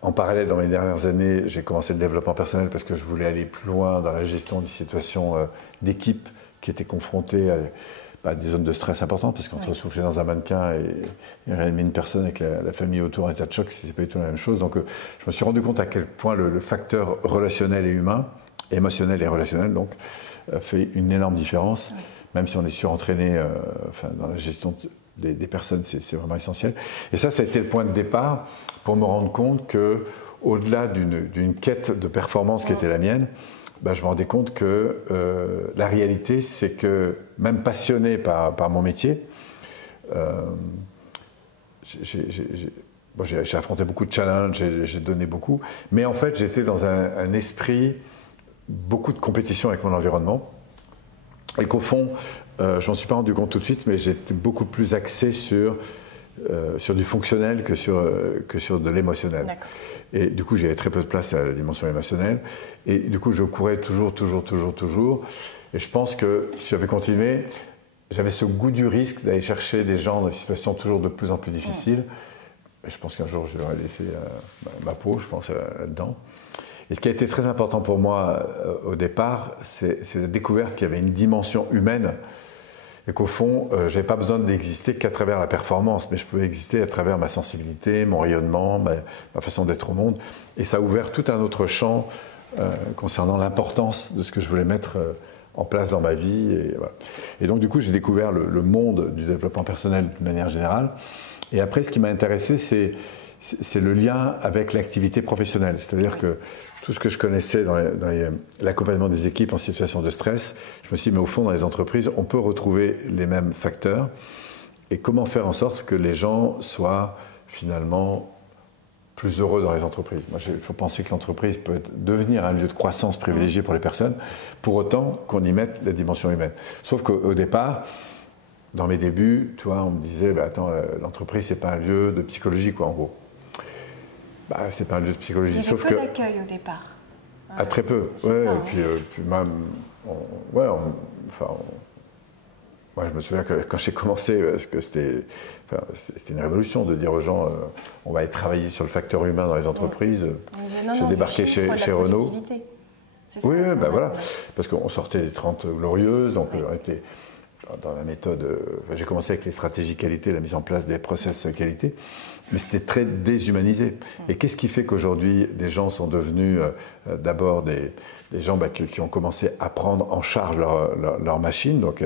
En parallèle, dans mes dernières années, j'ai commencé le développement personnel parce que je voulais aller plus loin dans la gestion des situations d'équipe qui étaient confrontées à des zones de stress importantes, parce qu'entre souffler dans un mannequin et réanimer une personne avec la famille autour en état de choc, c'est pas du tout la même chose. Donc, je me suis rendu compte à quel point le facteur relationnel et humain, émotionnel et relationnel, fait une énorme différence, même si on est surentraîné dans la gestion des personnes, c'est vraiment essentiel. Et ça a été le point de départ pour me rendre compte que, au-delà d'une quête de performance qui était la mienne, je me rendais compte que la réalité, c'est que même passionné par mon métier, j'ai affronté beaucoup de challenges, j'ai donné beaucoup, mais en fait j'étais dans un esprit, beaucoup de compétition avec mon environnement, et qu'au fond, je m'en suis pas rendu compte tout de suite, mais j'étais beaucoup plus axé sur du fonctionnel que sur de l'émotionnel. Et du coup, j'avais très peu de place à la dimension émotionnelle. Et du coup, je courais toujours. Et je pense que si j'avais continué, j'avais ce goût du risque d'aller chercher des gens dans des situations toujours de plus en plus difficiles. Et je pense qu'un jour, je leur ai laissé ma peau, je pense, là-dedans. Et ce qui a été très important pour moi au départ, c'est la découverte qu'il y avait une dimension humaine. Et qu'au fond, je n'avais pas besoin d'exister qu'à travers la performance, mais je pouvais exister à travers ma sensibilité, mon rayonnement, ma façon d'être au monde. Et ça a ouvert tout un autre champ concernant l'importance de ce que je voulais mettre en place dans ma vie. Et donc, du coup, j'ai découvert le monde du développement personnel de manière générale. Et après, ce qui m'a intéressé, c'est le lien avec l'activité professionnelle. C'est-à-dire que tout ce que je connaissais dans l'accompagnement des équipes en situation de stress, je me suis dit, mais au fond, dans les entreprises, on peut retrouver les mêmes facteurs. Et comment faire en sorte que les gens soient finalement plus heureux dans les entreprises. Moi, il faut penser que l'entreprise peut devenir un lieu de croissance privilégié pour les personnes, pour autant qu'on y mette la dimension humaine. Sauf qu'au départ, dans mes débuts, tu vois, on me disait, attends, l'entreprise, c'est pas un lieu de psychologie, quoi, en gros. C'est pas un lieu de psychologie. Il y avait peu d'accueil au départ. Très peu. Ouais, ça, et puis même, moi, je me souviens que quand j'ai commencé, parce que c'était une révolution de dire aux gens, on va aller travailler sur le facteur humain dans les entreprises. J'ai débarqué chez Renault. Oui, voilà, parce qu'on sortait des 30 glorieuses, donc on était dans la méthode. J'ai commencé avec les stratégies qualité, la mise en place des process qualité, mais c'était très déshumanisé. Et qu'est-ce qui fait qu'aujourd'hui, des gens sont devenus d'abord des gens qui ont commencé à prendre en charge leur machine, donc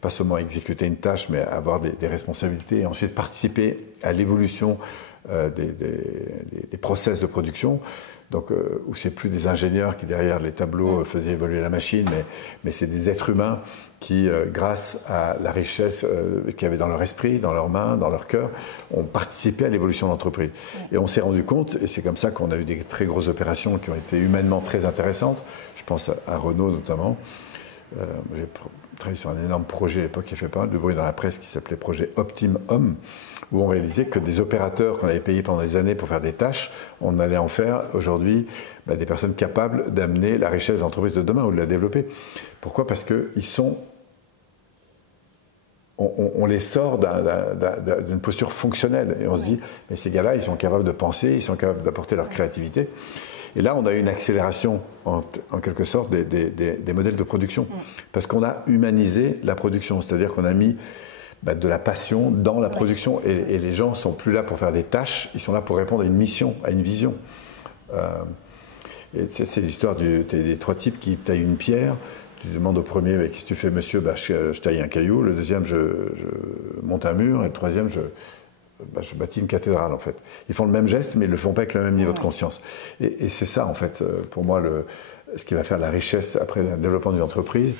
pas seulement exécuter une tâche, mais avoir des responsabilités, et ensuite participer à l'évolution des process de production. Donc, où c'est plus des ingénieurs qui, derrière les tableaux, faisaient évoluer la machine, mais c'est des êtres humains qui, grâce à la richesse qu'il y avait dans leur esprit, dans leurs mains, dans leur cœur, ont participé à l'évolution de l'entreprise. Et on s'est rendu compte, et c'est comme ça qu'on a eu des très grosses opérations qui ont été humainement très intéressantes. Je pense à Renault notamment. J'ai travaillé sur un énorme projet à l'époque qui a fait pas mal de bruit dans la presse, qui s'appelait projet Optim Homme, où on réalisait que des opérateurs qu'on avait payés pendant des années pour faire des tâches, on allait en faire aujourd'hui des personnes capables d'amener la richesse de l'entreprise de demain ou de la développer. Pourquoi ? Parce qu'ils sont... On les sort d'une posture fonctionnelle et on se dit, mais ces gars-là, ils sont capables de penser, ils sont capables d'apporter leur créativité. Et là, on a eu une accélération, en quelque sorte, des modèles de production. Parce qu'on a humanisé la production, c'est-à-dire qu'on a mis de la passion dans la production. Et les gens ne sont plus là pour faire des tâches, ils sont là pour répondre à une mission, à une vision. Et c'est l'histoire des trois types qui taillent une pierre. Tu demandes au premier, qu'est-ce que tu fais, monsieur ? Je taille un caillou. Le deuxième, je monte un mur. Et le troisième, je bâtis une cathédrale, en fait. Ils font le même geste, mais ils ne le font pas avec le même niveau de conscience. Et c'est ça, en fait, pour moi, ce qui va faire la richesse après le développement d'une entreprise.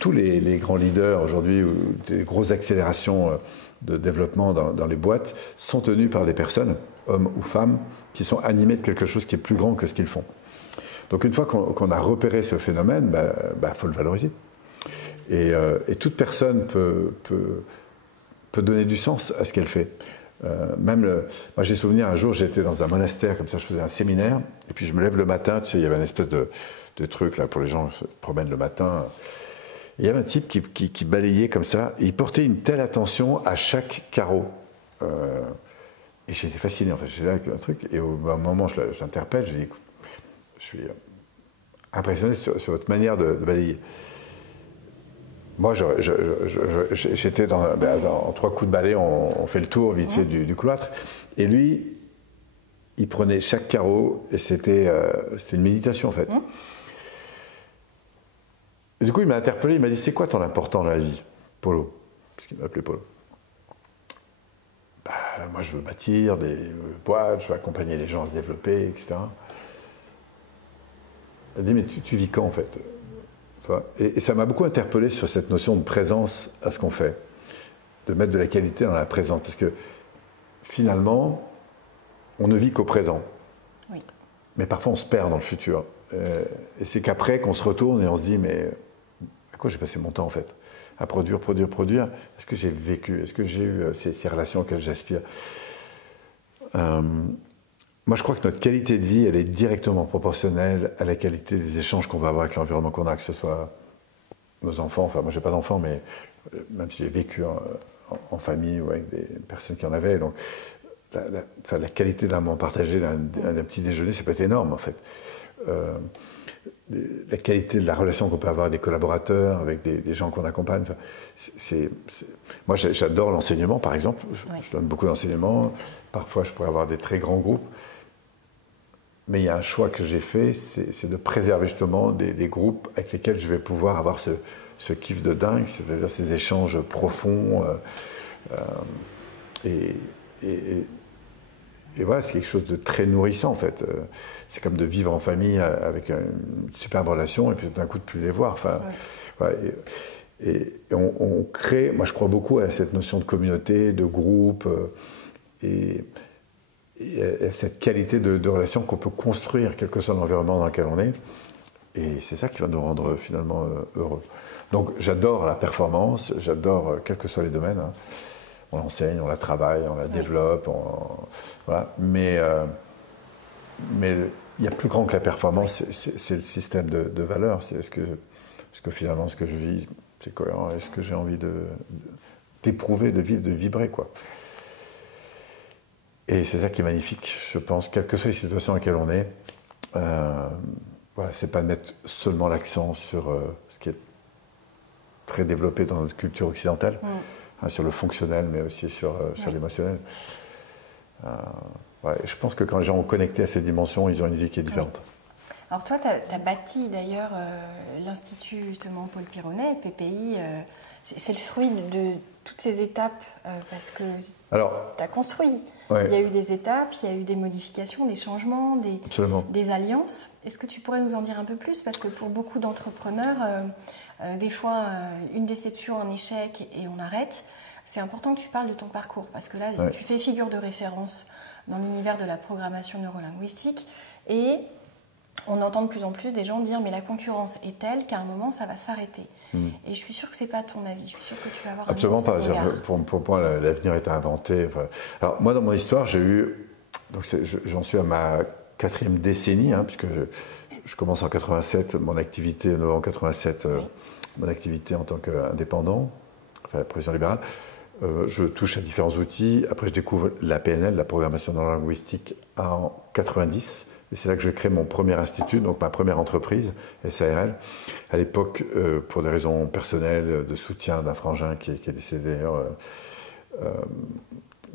Tous les grands leaders aujourd'hui, des grosses accélérations de développement dans les boîtes, sont tenus par des personnes, hommes ou femmes, qui sont animés de quelque chose qui est plus grand que ce qu'ils font. Donc une fois qu'on a repéré ce phénomène, faut le valoriser. Et toute personne peut donner du sens à ce qu'elle fait. Moi j'ai souvenir, un jour j'étais dans un monastère, comme ça je faisais un séminaire, et puis je me lève le matin, tu sais, il y avait une espèce de truc là pour les gens qui se promènent le matin. Et il y avait un type qui balayait comme ça, et il portait une telle attention à chaque carreau. Et j'étais fasciné, en fait, j'étais là avec un truc, et au moment je l'interpelle, je dis, écoute, je suis impressionné sur votre manière de balayer. Moi, j'étais en 3 coups de balai, on fait le tour vite fait du cloître. Et lui, il prenait chaque carreau et c'était une méditation en fait. Et du coup, il m'a interpellé, il m'a dit, c'est quoi ton important dans la vie, Polo ? Parce qu'il m'appelait Polo. moi je veux bâtir des boîtes, je veux accompagner les gens à se développer, etc. Elle dit, mais tu vis quand en fait? Et ça m'a beaucoup interpellé sur cette notion de présence à ce qu'on fait, de mettre de la qualité dans la présence, parce que finalement, on ne vit qu'au présent. Oui. Mais parfois on se perd dans le futur. Et c'est qu'après qu'on se retourne et on se dit, mais à quoi j'ai passé mon temps en fait? À produire. Est-ce que j'ai vécu? Est-ce que j'ai eu ces relations auxquelles j'aspire? Moi, je crois que notre qualité de vie, elle est directement proportionnelle à la qualité des échanges qu'on va avoir avec l'environnement qu'on a, que ce soit nos enfants. Enfin, moi, j'ai pas d'enfants, mais même si j'ai vécu en famille ou avec des personnes qui en avaient, donc la qualité d'un moment partagé, d'un petit déjeuner, ça peut être énorme, en fait. La qualité de la relation qu'on peut avoir avec des collaborateurs, avec des gens qu'on accompagne. Moi, j'adore l'enseignement, par exemple. Je donne beaucoup d'enseignements. Parfois, je pourrais avoir des très grands groupes. Mais il y a un choix que j'ai fait, c'est de préserver justement des groupes avec lesquels je vais pouvoir avoir ce kiff de dingue, c'est-à-dire ces échanges profonds. Et voilà, c'est quelque chose de très nourrissant en fait. C'est comme de vivre en famille avec une superbe relation et puis d'un coup de plus les voir. Enfin, voilà, et on crée, moi je crois beaucoup à cette notion de communauté, de groupe et à cette qualité de relation qu'on peut construire, quel que soit l'environnement dans lequel on est. Et c'est ça qui va nous rendre finalement heureux. Donc j'adore la performance, j'adore quels que soient les domaines. Hein. On l'enseigne, on la travaille, on la développe, voilà. Mais il y a plus grand que la performance, c'est le système de valeurs. C'est est-ce que finalement ce que je vis, c'est cohérent? Est-ce que j'ai envie d'éprouver, de vivre, de vibrer, quoi. Et c'est ça qui est magnifique, je pense, quelles que soient les situations dans lesquelles on est. Voilà, c'est pas de mettre seulement l'accent sur ce qui est très développé dans notre culture occidentale, hein, sur le fonctionnel, mais aussi sur l'émotionnel. Ouais, je pense que quand les gens ont connecté à ces dimensions, ils ont une vie qui est différente. Oui. Alors toi, tu as bâti d'ailleurs l'Institut justement Paul Pironet, PPI. C'est le fruit de toutes ces étapes parce que tu as construit. Ouais. Il y a eu des étapes, il y a eu des modifications, des changements, des alliances. Est-ce que tu pourrais nous en dire un peu plus? Parce que pour beaucoup d'entrepreneurs, des fois, une déception, un échec et on arrête. C'est important que tu parles de ton parcours parce que là, tu fais figure de référence dans l'univers de la programmation neurolinguistique et on entend de plus en plus des gens dire mais la concurrence est telle qu'à un moment ça va s'arrêter. Et je suis sûre que ce n'est pas ton avis, je suis sûre que tu vas avoir absolument un autre regard. Pour moi, l'avenir est à inventer. Enfin, alors moi, dans mon histoire, j'ai eu, donc j'en suis à ma 4e décennie, hein, puisque je commence en 87, mon activité, en 87, mon activité en tant qu'indépendant, enfin président libéral. Je touche à différents outils. Après, je découvre la PNL, la programmation neurolinguistique, en 90. Et c'est là que je crée mon premier institut, donc ma première entreprise, SARL. À l'époque, pour des raisons personnelles, de soutien d'un frangin qui est décédé d'ailleurs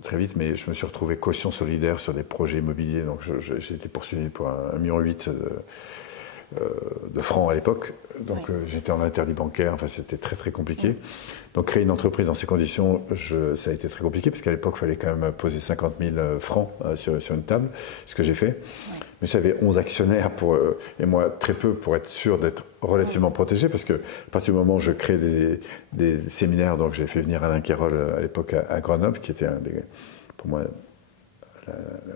très vite, mais je me suis retrouvé caution solidaire sur des projets immobiliers. Donc j'ai été poursuivi pour 1,8 million de francs à l'époque. Donc j'étais en interdit bancaire, enfin c'était très très compliqué. Donc créer une entreprise dans ces conditions, ça a été très compliqué parce qu'à l'époque il fallait quand même poser 50 000 francs sur une table, ce que j'ai fait. Mais j'avais 11 actionnaires et moi très peu pour être sûr d'être relativement protégé parce que à partir du moment où je crée des séminaires, donc j'ai fait venir Alain Quérol à l'époque à Grenoble, qui était pour moi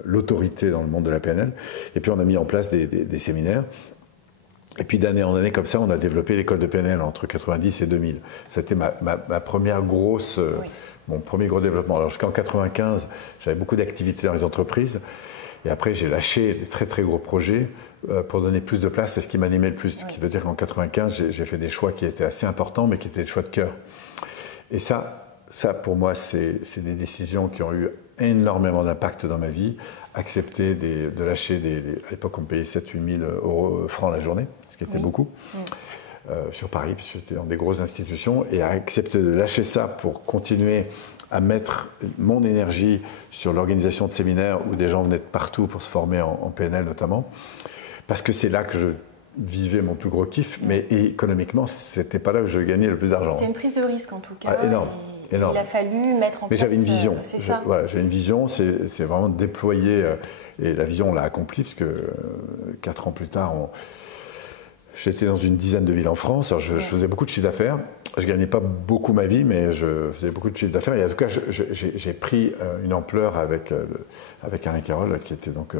l'autorité dans le monde de la PNL. Et puis on a mis en place des séminaires. Et puis d'année en année, comme ça, on a développé l'école de PNL entre 90 et 2000. C'était ma première grosse, mon premier gros développement. Alors jusqu'en 95, j'avais beaucoup d'activités dans les entreprises. Et après, j'ai lâché des très très gros projets pour donner plus de place. C'est ce qui m'animait le plus. Ce qui veut dire qu'en 95, j'ai fait des choix qui étaient assez importants, mais qui étaient des choix de cœur. Et ça pour moi, c'est des décisions qui ont eu énormément d'impact dans ma vie. Accepter de lâcher à l'époque, on me payait 7 000 à 8 000 francs la journée, ce qui était beaucoup, sur Paris, parce que j'étais dans des grosses institutions, et à accepter de lâcher ça pour continuer à mettre mon énergie sur l'organisation de séminaires où des gens venaient de partout pour se former en PNL notamment, parce que c'est là que je vivais mon plus gros kiff, mais économiquement, c'était pas là où je gagnais le plus d'argent. C'était une prise de risque en tout cas. Énorme. énorme. Il a fallu mettre en place... Mais j'avais une vision. Voilà, j'avais une vision, c'est vraiment déployer. Et la vision, on l'a accomplie, parce que 4 ans plus tard, j'étais dans une dizaine de villes en France. Alors je faisais beaucoup de chiffre d'affaires. Je ne gagnais pas beaucoup ma vie, mais je faisais beaucoup de chiffre d'affaires. Et en tout cas, j'ai pris une ampleur avec Alain Carole, qui était donc,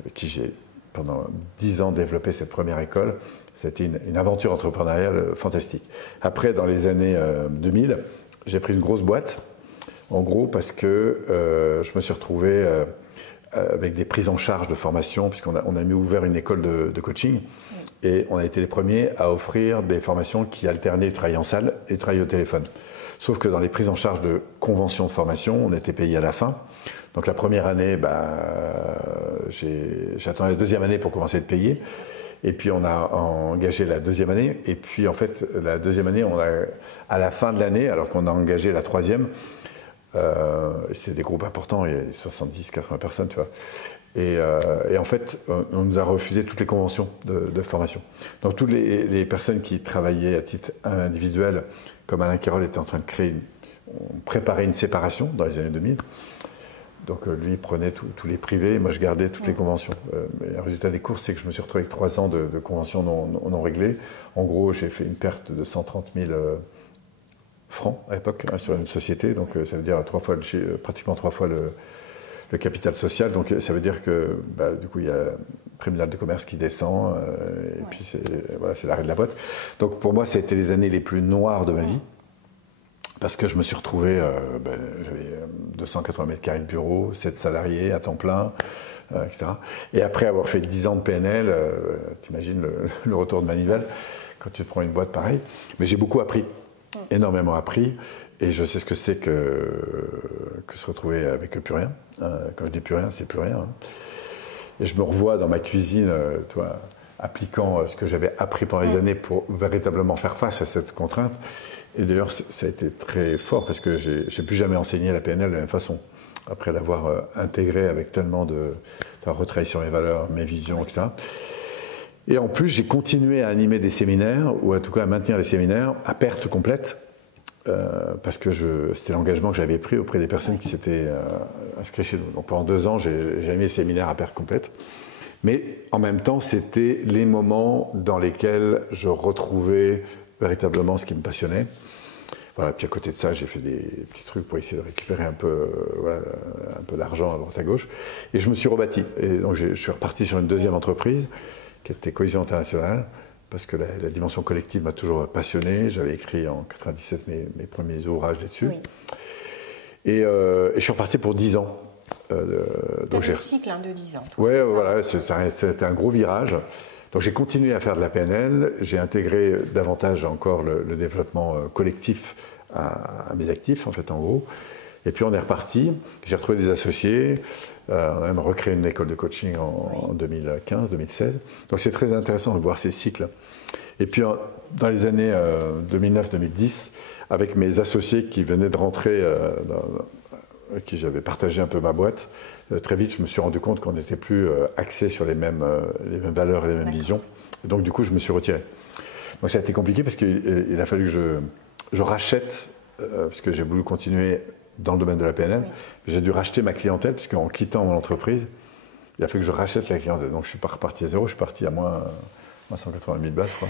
avec qui j'ai pendant 10 ans développé cette première école. C'était une aventure entrepreneuriale fantastique. Après, dans les années 2000, j'ai pris une grosse boîte, en gros parce que je me suis retrouvé avec des prises en charge de formation, puisqu'on a ouvert une école de coaching. Et on a été les premiers à offrir des formations qui alternaient le travail en salle et le travail au téléphone. Sauf que dans les prises en charge de conventions de formation, on était payé à la fin. Donc la première année, j'attendais la deuxième année pour commencer à être payé. Et puis on a engagé la deuxième année. Et puis en fait, la deuxième année, à la fin de l'année, alors qu'on a engagé la troisième, c'est des groupes importants, il y a 70, 80 personnes, tu vois. Et en fait, on nous a refusé toutes les conventions de formation. Donc toutes les personnes qui travaillaient à titre individuel, comme Alain Carole était en train de on préparait une séparation dans les années 2000. Donc lui, il prenait tous les privés, moi je gardais toutes les conventions. Mais le résultat des courses, c'est que je me suis retrouvé avec 3 ans de conventions non réglées. En gros, j'ai fait une perte de 130 000 francs à l'époque sur une société. Donc ça veut dire pratiquement 3 fois le capital social. Donc ça veut dire que du coup, il y a le tribunal de commerce qui descend. Et puis c'est l'arrêt de la boîte. Donc pour moi, ça a été les années les plus noires de ma vie. Parce que je me suis retrouvé, j'avais 280 mètres carrés de bureau, 7 salariés à temps plein, etc. Et après avoir fait 10 ans de PNL, t'imagines le retour de manivelle quand tu prends une boîte pareille. Mais j'ai beaucoup appris, énormément appris. Et je sais ce que c'est que se retrouver avec plus rien. Quand je dis plus rien, c'est plus rien. Et je me revois dans ma cuisine, appliquant ce que j'avais appris pendant les années pour véritablement faire face à cette contrainte. Et d'ailleurs, ça a été très fort parce que j'ai plus jamais enseigné la PNL de la même façon. Après l'avoir intégré avec tellement de retravail sur mes valeurs, mes visions, etc. Et en plus, j'ai continué à animer des séminaires, ou en tout cas à maintenir les séminaires à perte complète, parce que c'était l'engagement que j'avais pris auprès des personnes qui s'étaient inscrites chez nous. Donc pendant 2 ans, j'ai animé les séminaires à perte complète. Mais en même temps, c'était les moments dans lesquels je retrouvais véritablement ce qui me passionnait. Voilà, puis à côté de ça, j'ai fait des petits trucs pour essayer de récupérer un peu d'argent à droite à gauche. Et je me suis rebâti. Et donc je suis reparti sur une deuxième entreprise qui était Cohésion Internationale, parce que la dimension collective m'a toujours passionné. J'avais écrit en 97 mes premiers ouvrages là-dessus. Oui. Et je suis reparti pour 10 ans. Donc un cycle de 10 ans. Oui, voilà, c'était un gros virage. Donc j'ai continué à faire de la PNL, j'ai intégré davantage encore le développement collectif à mes actifs, en fait, en gros. Et puis on est reparti, j'ai retrouvé des associés, on a même recréé une école de coaching en 2015-2016. Donc c'est très intéressant de voir ces cycles. Et puis dans les années 2009-2010, avec mes associés qui venaient de rentrer, avec qui j'avais partagé un peu ma boîte, très vite je me suis rendu compte qu'on n'était plus axé sur les mêmes valeurs et les mêmes visions. Et donc du coup je me suis retiré. Donc ça a été compliqué parce qu'il a fallu que je rachète, parce que j'ai voulu continuer dans le domaine de la PNL. Oui. J'ai dû racheter ma clientèle, puisqu'en quittant mon entreprise, il a fallu que je rachète la clientèle. Donc je ne suis pas reparti à zéro, je suis parti à moins 180 000 balles, je crois.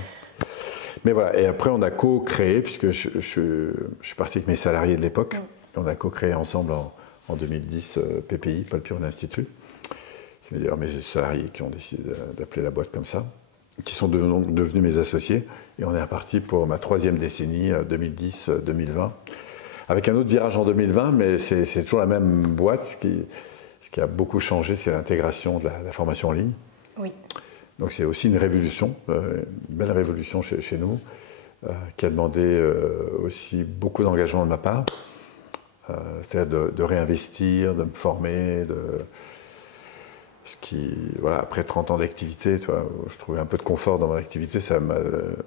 Mais voilà, et après on a co-créé, puisque je suis parti avec mes salariés de l'époque, on a co-créé ensemble en 2010 PPI, Paul Pironet Institut. C'est d'ailleurs mes salariés qui ont décidé d'appeler la boîte comme ça, qui sont devenus mes associés. Et on est reparti pour ma 3e décennie, 2010-2020. Avec un autre virage en 2020, mais c'est toujours la même boîte. Ce qui a beaucoup changé, c'est l'intégration de la formation en ligne. Oui. Donc c'est aussi une révolution, une belle révolution chez nous, qui a demandé aussi beaucoup d'engagement de ma part. C'est-à-dire de réinvestir, de me former, ce qui, voilà, après 30 ans d'activité, je trouvais un peu de confort dans mon activité, ça m'a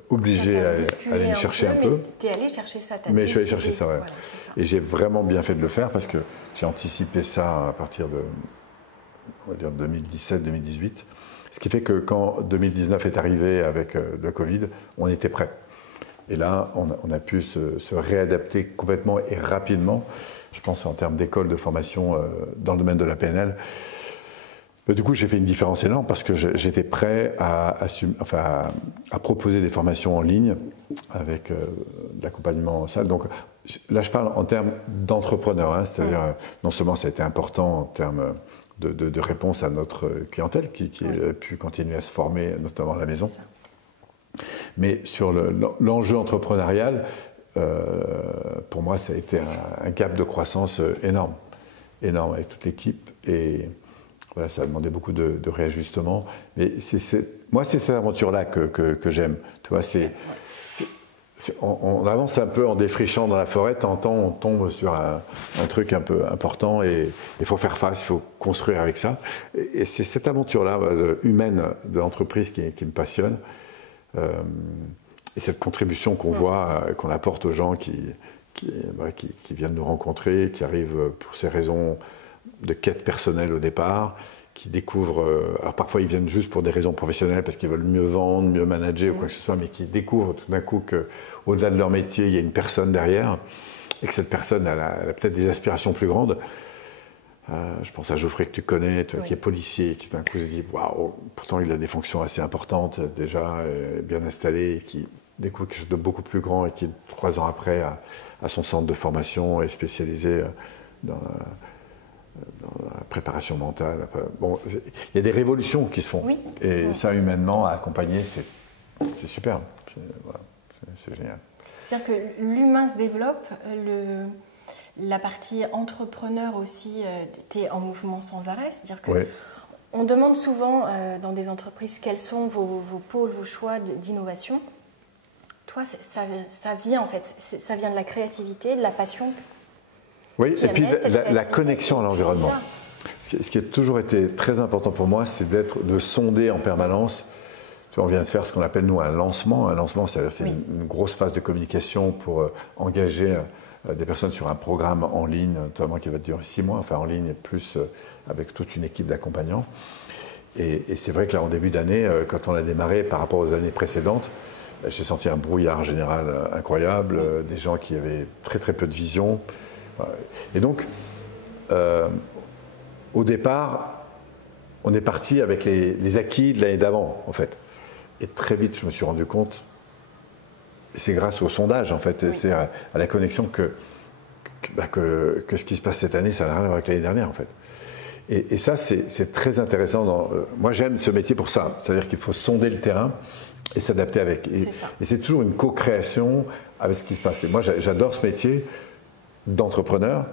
obligé à aller me chercher un peu. Tu es allé chercher ça, mais je suis allé chercher ça, ouais. Voilà, ça. Et j'ai vraiment bien fait de le faire parce que j'ai anticipé ça à partir de, on va dire, 2017-2018. Ce qui fait que quand 2019 est arrivé avec le Covid, on était prêts. Et là, on a pu se réadapter complètement et rapidement, je pense en termes d'école de formation dans le domaine de la PNL. Du coup, j'ai fait une différence énorme parce que j'étais prêt à proposer des formations en ligne avec de l'accompagnement en salle. Donc là, je parle en termes d'entrepreneur, hein, c'est-à-dire non seulement ça a été important en termes de réponse à notre clientèle qui a pu continuer à se former, notamment à la maison, mais sur l'enjeu entrepreneurial, pour moi, ça a été un gap de croissance énorme avec toute l'équipe. Et voilà, ça a demandé beaucoup de réajustements. Mais moi, c'est cette aventure-là que j'aime. Tu vois, on avance un peu en défrichant dans la forêt. De temps en temps, on tombe sur un truc un peu important et il faut faire face, il faut construire avec ça. Et c'est cette aventure-là humaine de l'entreprise qui me passionne. Et cette contribution qu'on voit, qu'on apporte aux gens qui viennent nous rencontrer, qui arrivent pour ces raisons de quête personnelle au départ, qui découvrent, alors parfois ils viennent juste pour des raisons professionnelles parce qu'ils veulent mieux vendre, mieux manager ou quoi que ce soit, mais qui découvrent tout d'un coup qu'au-delà de leur métier, il y a une personne derrière et que cette personne elle a peut-être des aspirations plus grandes. Je pense à Geoffrey que tu connais, qui est policier, qui d'un coup se dit waouh, pourtant il a des fonctions assez importantes déjà, bien installées, et qui découvre quelque chose de beaucoup plus grand et qui 3 ans après a son centre de formation et spécialisé dans la préparation mentale. Bon, il y a des révolutions qui se font. Oui. Et ça, humainement, à accompagner, c'est super. C'est génial. C'est-à-dire que l'humain se développe, la partie entrepreneur aussi est en mouvement sans arrêt. C'est-à-dire que on demande souvent dans des entreprises quels sont vos pôles, vos choix d'innovation. Toi, ça vient en fait, ça vient de la créativité, de la passion. Oui, et puis la connexion à l'environnement. Ce qui a toujours été très important pour moi, c'est de sonder en permanence. Tu vois, on vient de faire ce qu'on appelle, nous, un lancement. Un lancement, c'est une grosse phase de communication pour engager des personnes sur un programme en ligne, notamment qui va durer 6 mois, enfin en ligne, plus avec toute une équipe d'accompagnants. Et c'est vrai que là, en début d'année, quand on a démarré par rapport aux années précédentes, j'ai senti un brouillard général incroyable, des gens qui avaient très très peu de vision. Et donc, au départ, on est parti avec les acquis de l'année d'avant, en fait. Et très vite, je me suis rendu compte, et c'est grâce au sondage, en fait, c'est à la connexion que ce qui se passe cette année, ça n'a rien à voir avec l'année dernière, en fait. Et ça, c'est très intéressant. Moi, j'aime ce métier pour ça. C'est-à-dire qu'il faut sonder le terrain et s'adapter avec. Et c'est toujours une co-création avec ce qui se passe. Et moi, j'adore ce métier d'entrepreneur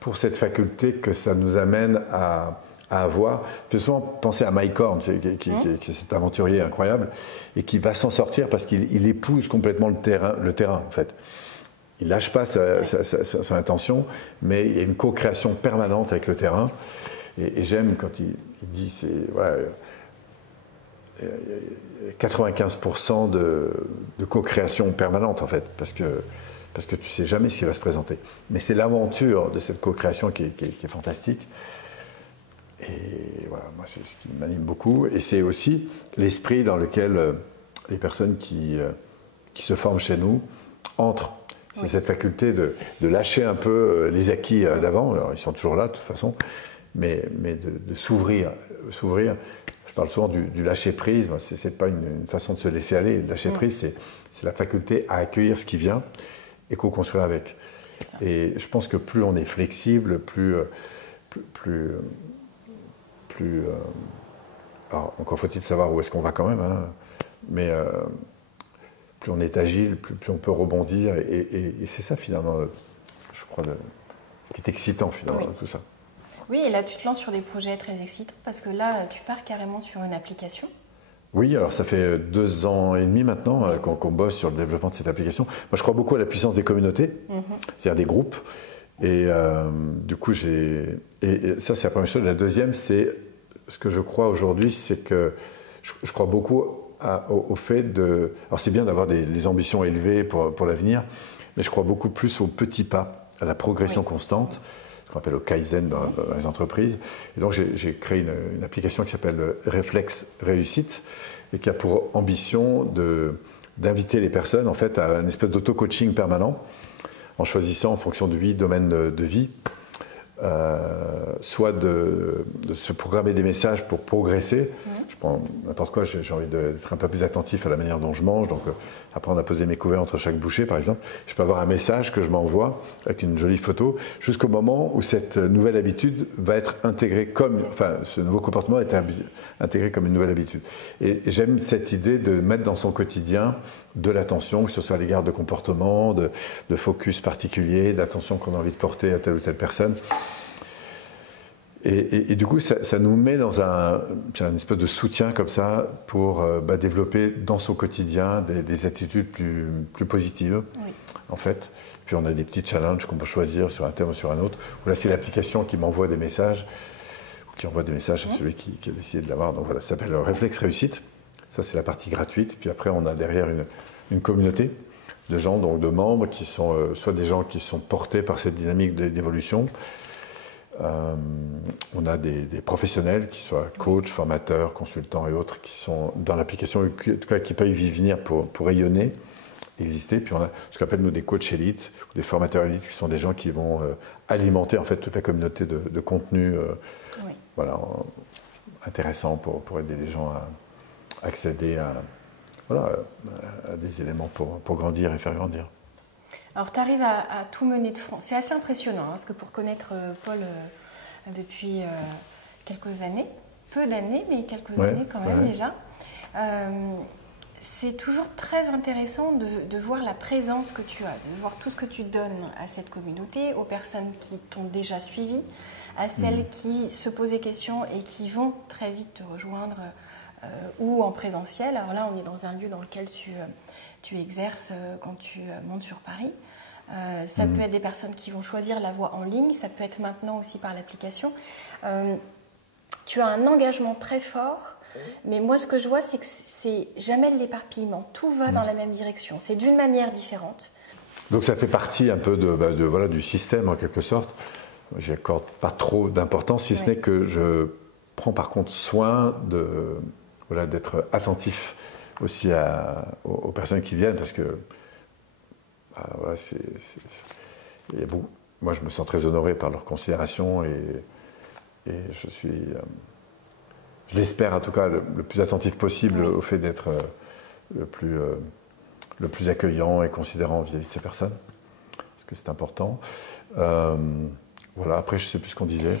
pour cette faculté que ça nous amène à avoir. Je fais souvent penser à Mike Horn, qui est cet aventurier incroyable et qui va s'en sortir parce qu'il épouse complètement le terrain, en fait. Il ne lâche pas son intention, mais il y a une co-création permanente avec le terrain. Et j'aime quand il dit c'est 95% de co-création permanente, en fait, parce que tu ne sais jamais ce qui va se présenter. Mais c'est l'aventure de cette co-création qui est fantastique. Et voilà, moi, c'est ce qui m'anime beaucoup. Et c'est aussi l'esprit dans lequel les personnes qui se forment chez nous entrent. C'est cette faculté de lâcher un peu les acquis d'avant. Alors, ils sont toujours là, de toute façon, mais de s'ouvrir. Je parle souvent du lâcher-prise. Ce n'est pas une façon de se laisser aller. Le lâcher-prise, c'est la faculté à accueillir ce qui vient et co-construire avec. Et je pense que plus on est flexible, plus alors encore faut-il savoir où est-ce qu'on va quand même, hein, mais plus on est agile, plus on peut rebondir. Et c'est ça, finalement, je crois, qui est excitant, finalement, tout ça. Oui, et là, tu te lances sur des projets très excitants, parce que là, tu pars carrément sur une application. Oui, alors ça fait 2 ans et demi maintenant qu'on bosse sur le développement de cette application. Moi, je crois beaucoup à la puissance des communautés, c'est-à-dire des groupes. Et du coup, et ça, c'est la première chose. La deuxième, c'est ce que je crois aujourd'hui, c'est que je crois beaucoup au fait de... Alors, c'est bien d'avoir des ambitions élevées pour l'avenir, mais je crois beaucoup plus aux petits pas, à la progression constante, ce qu'on appelle le Kaizen dans les entreprises. Et donc, j'ai créé une application qui s'appelle Réflexe Réussite et qui a pour ambition de d'inviter les personnes en fait, à une espèce d'auto-coaching permanent, en choisissant en fonction de 8 domaines de vie, soit de se programmer des messages pour progresser. Je prends n'importe quoi, j'ai envie d'être un peu plus attentif à la manière dont je mange, donc apprendre à poser mes couverts entre chaque bouchée par exemple. Je peux avoir un message que je m'envoie avec une jolie photo, jusqu'au moment où cette nouvelle habitude va être intégrée comme, enfin ce nouveau comportement est intégré comme une nouvelle habitude. Et j'aime cette idée de mettre dans son quotidien de l'attention, que ce soit à l'égard de comportements, de focus particulier, d'attention qu'on a envie de porter à telle ou telle personne. Et du coup, ça nous met dans une espèce de soutien comme ça pour développer dans son quotidien des attitudes plus positives, en fait. Puis on a des petits challenges qu'on peut choisir sur un thème ou sur un autre. Ou là, c'est l'application qui m'envoie des messages, ou qui envoie des messages à celui qui a décidé de l'avoir. Donc voilà, ça s'appelle Réflexe Réussite. Ça, c'est la partie gratuite. Puis après, on a derrière une communauté de gens, donc de membres, qui sont soit des gens qui sont portés par cette dynamique d'évolution. On a des professionnels, qui soient coachs, formateurs, consultants et autres, qui sont dans l'application, en tout cas qui peuvent y venir pour rayonner, exister. Puis on a ce qu'on appelle nous des coachs élites, ou des formateurs élites, qui sont des gens qui vont alimenter en fait toute la communauté de contenu voilà, intéressant pour aider les gens à accéder à des éléments pour grandir et faire grandir. Alors, tu arrives à tout mener de front. C'est assez impressionnant, hein, parce que pour connaître Paul depuis quelques années, peu d'années, mais quelques années quand même déjà, c'est toujours très intéressant de voir la présence que tu as, de voir tout ce que tu donnes à cette communauté, aux personnes qui t'ont déjà suivi, à celles qui se posent des questions et qui vont très vite te rejoindre ou en présentiel. Alors là, on est dans un lieu dans lequel tu exerces quand tu montes sur Paris. Ça peut être des personnes qui vont choisir la voie en ligne, ça peut être maintenant aussi par l'application. Tu as un engagement très fort, mais moi ce que je vois, c'est que c'est jamais de l'éparpillement. Tout va dans la même direction, c'est d'une manière différente. Donc ça fait partie un peu voilà, du système en quelque sorte. J'y accorde pas trop d'importance, si ce n'est que je prends par contre soin d'être attentif aussi aux personnes qui viennent, parce que voilà, moi je me sens très honoré par leur considération et je l'espère en tout cas le plus attentif possible au fait d'être le plus accueillant et considérant vis-à-vis de ces personnes, parce que c'est important. Voilà, après je ne sais plus ce qu'on disait.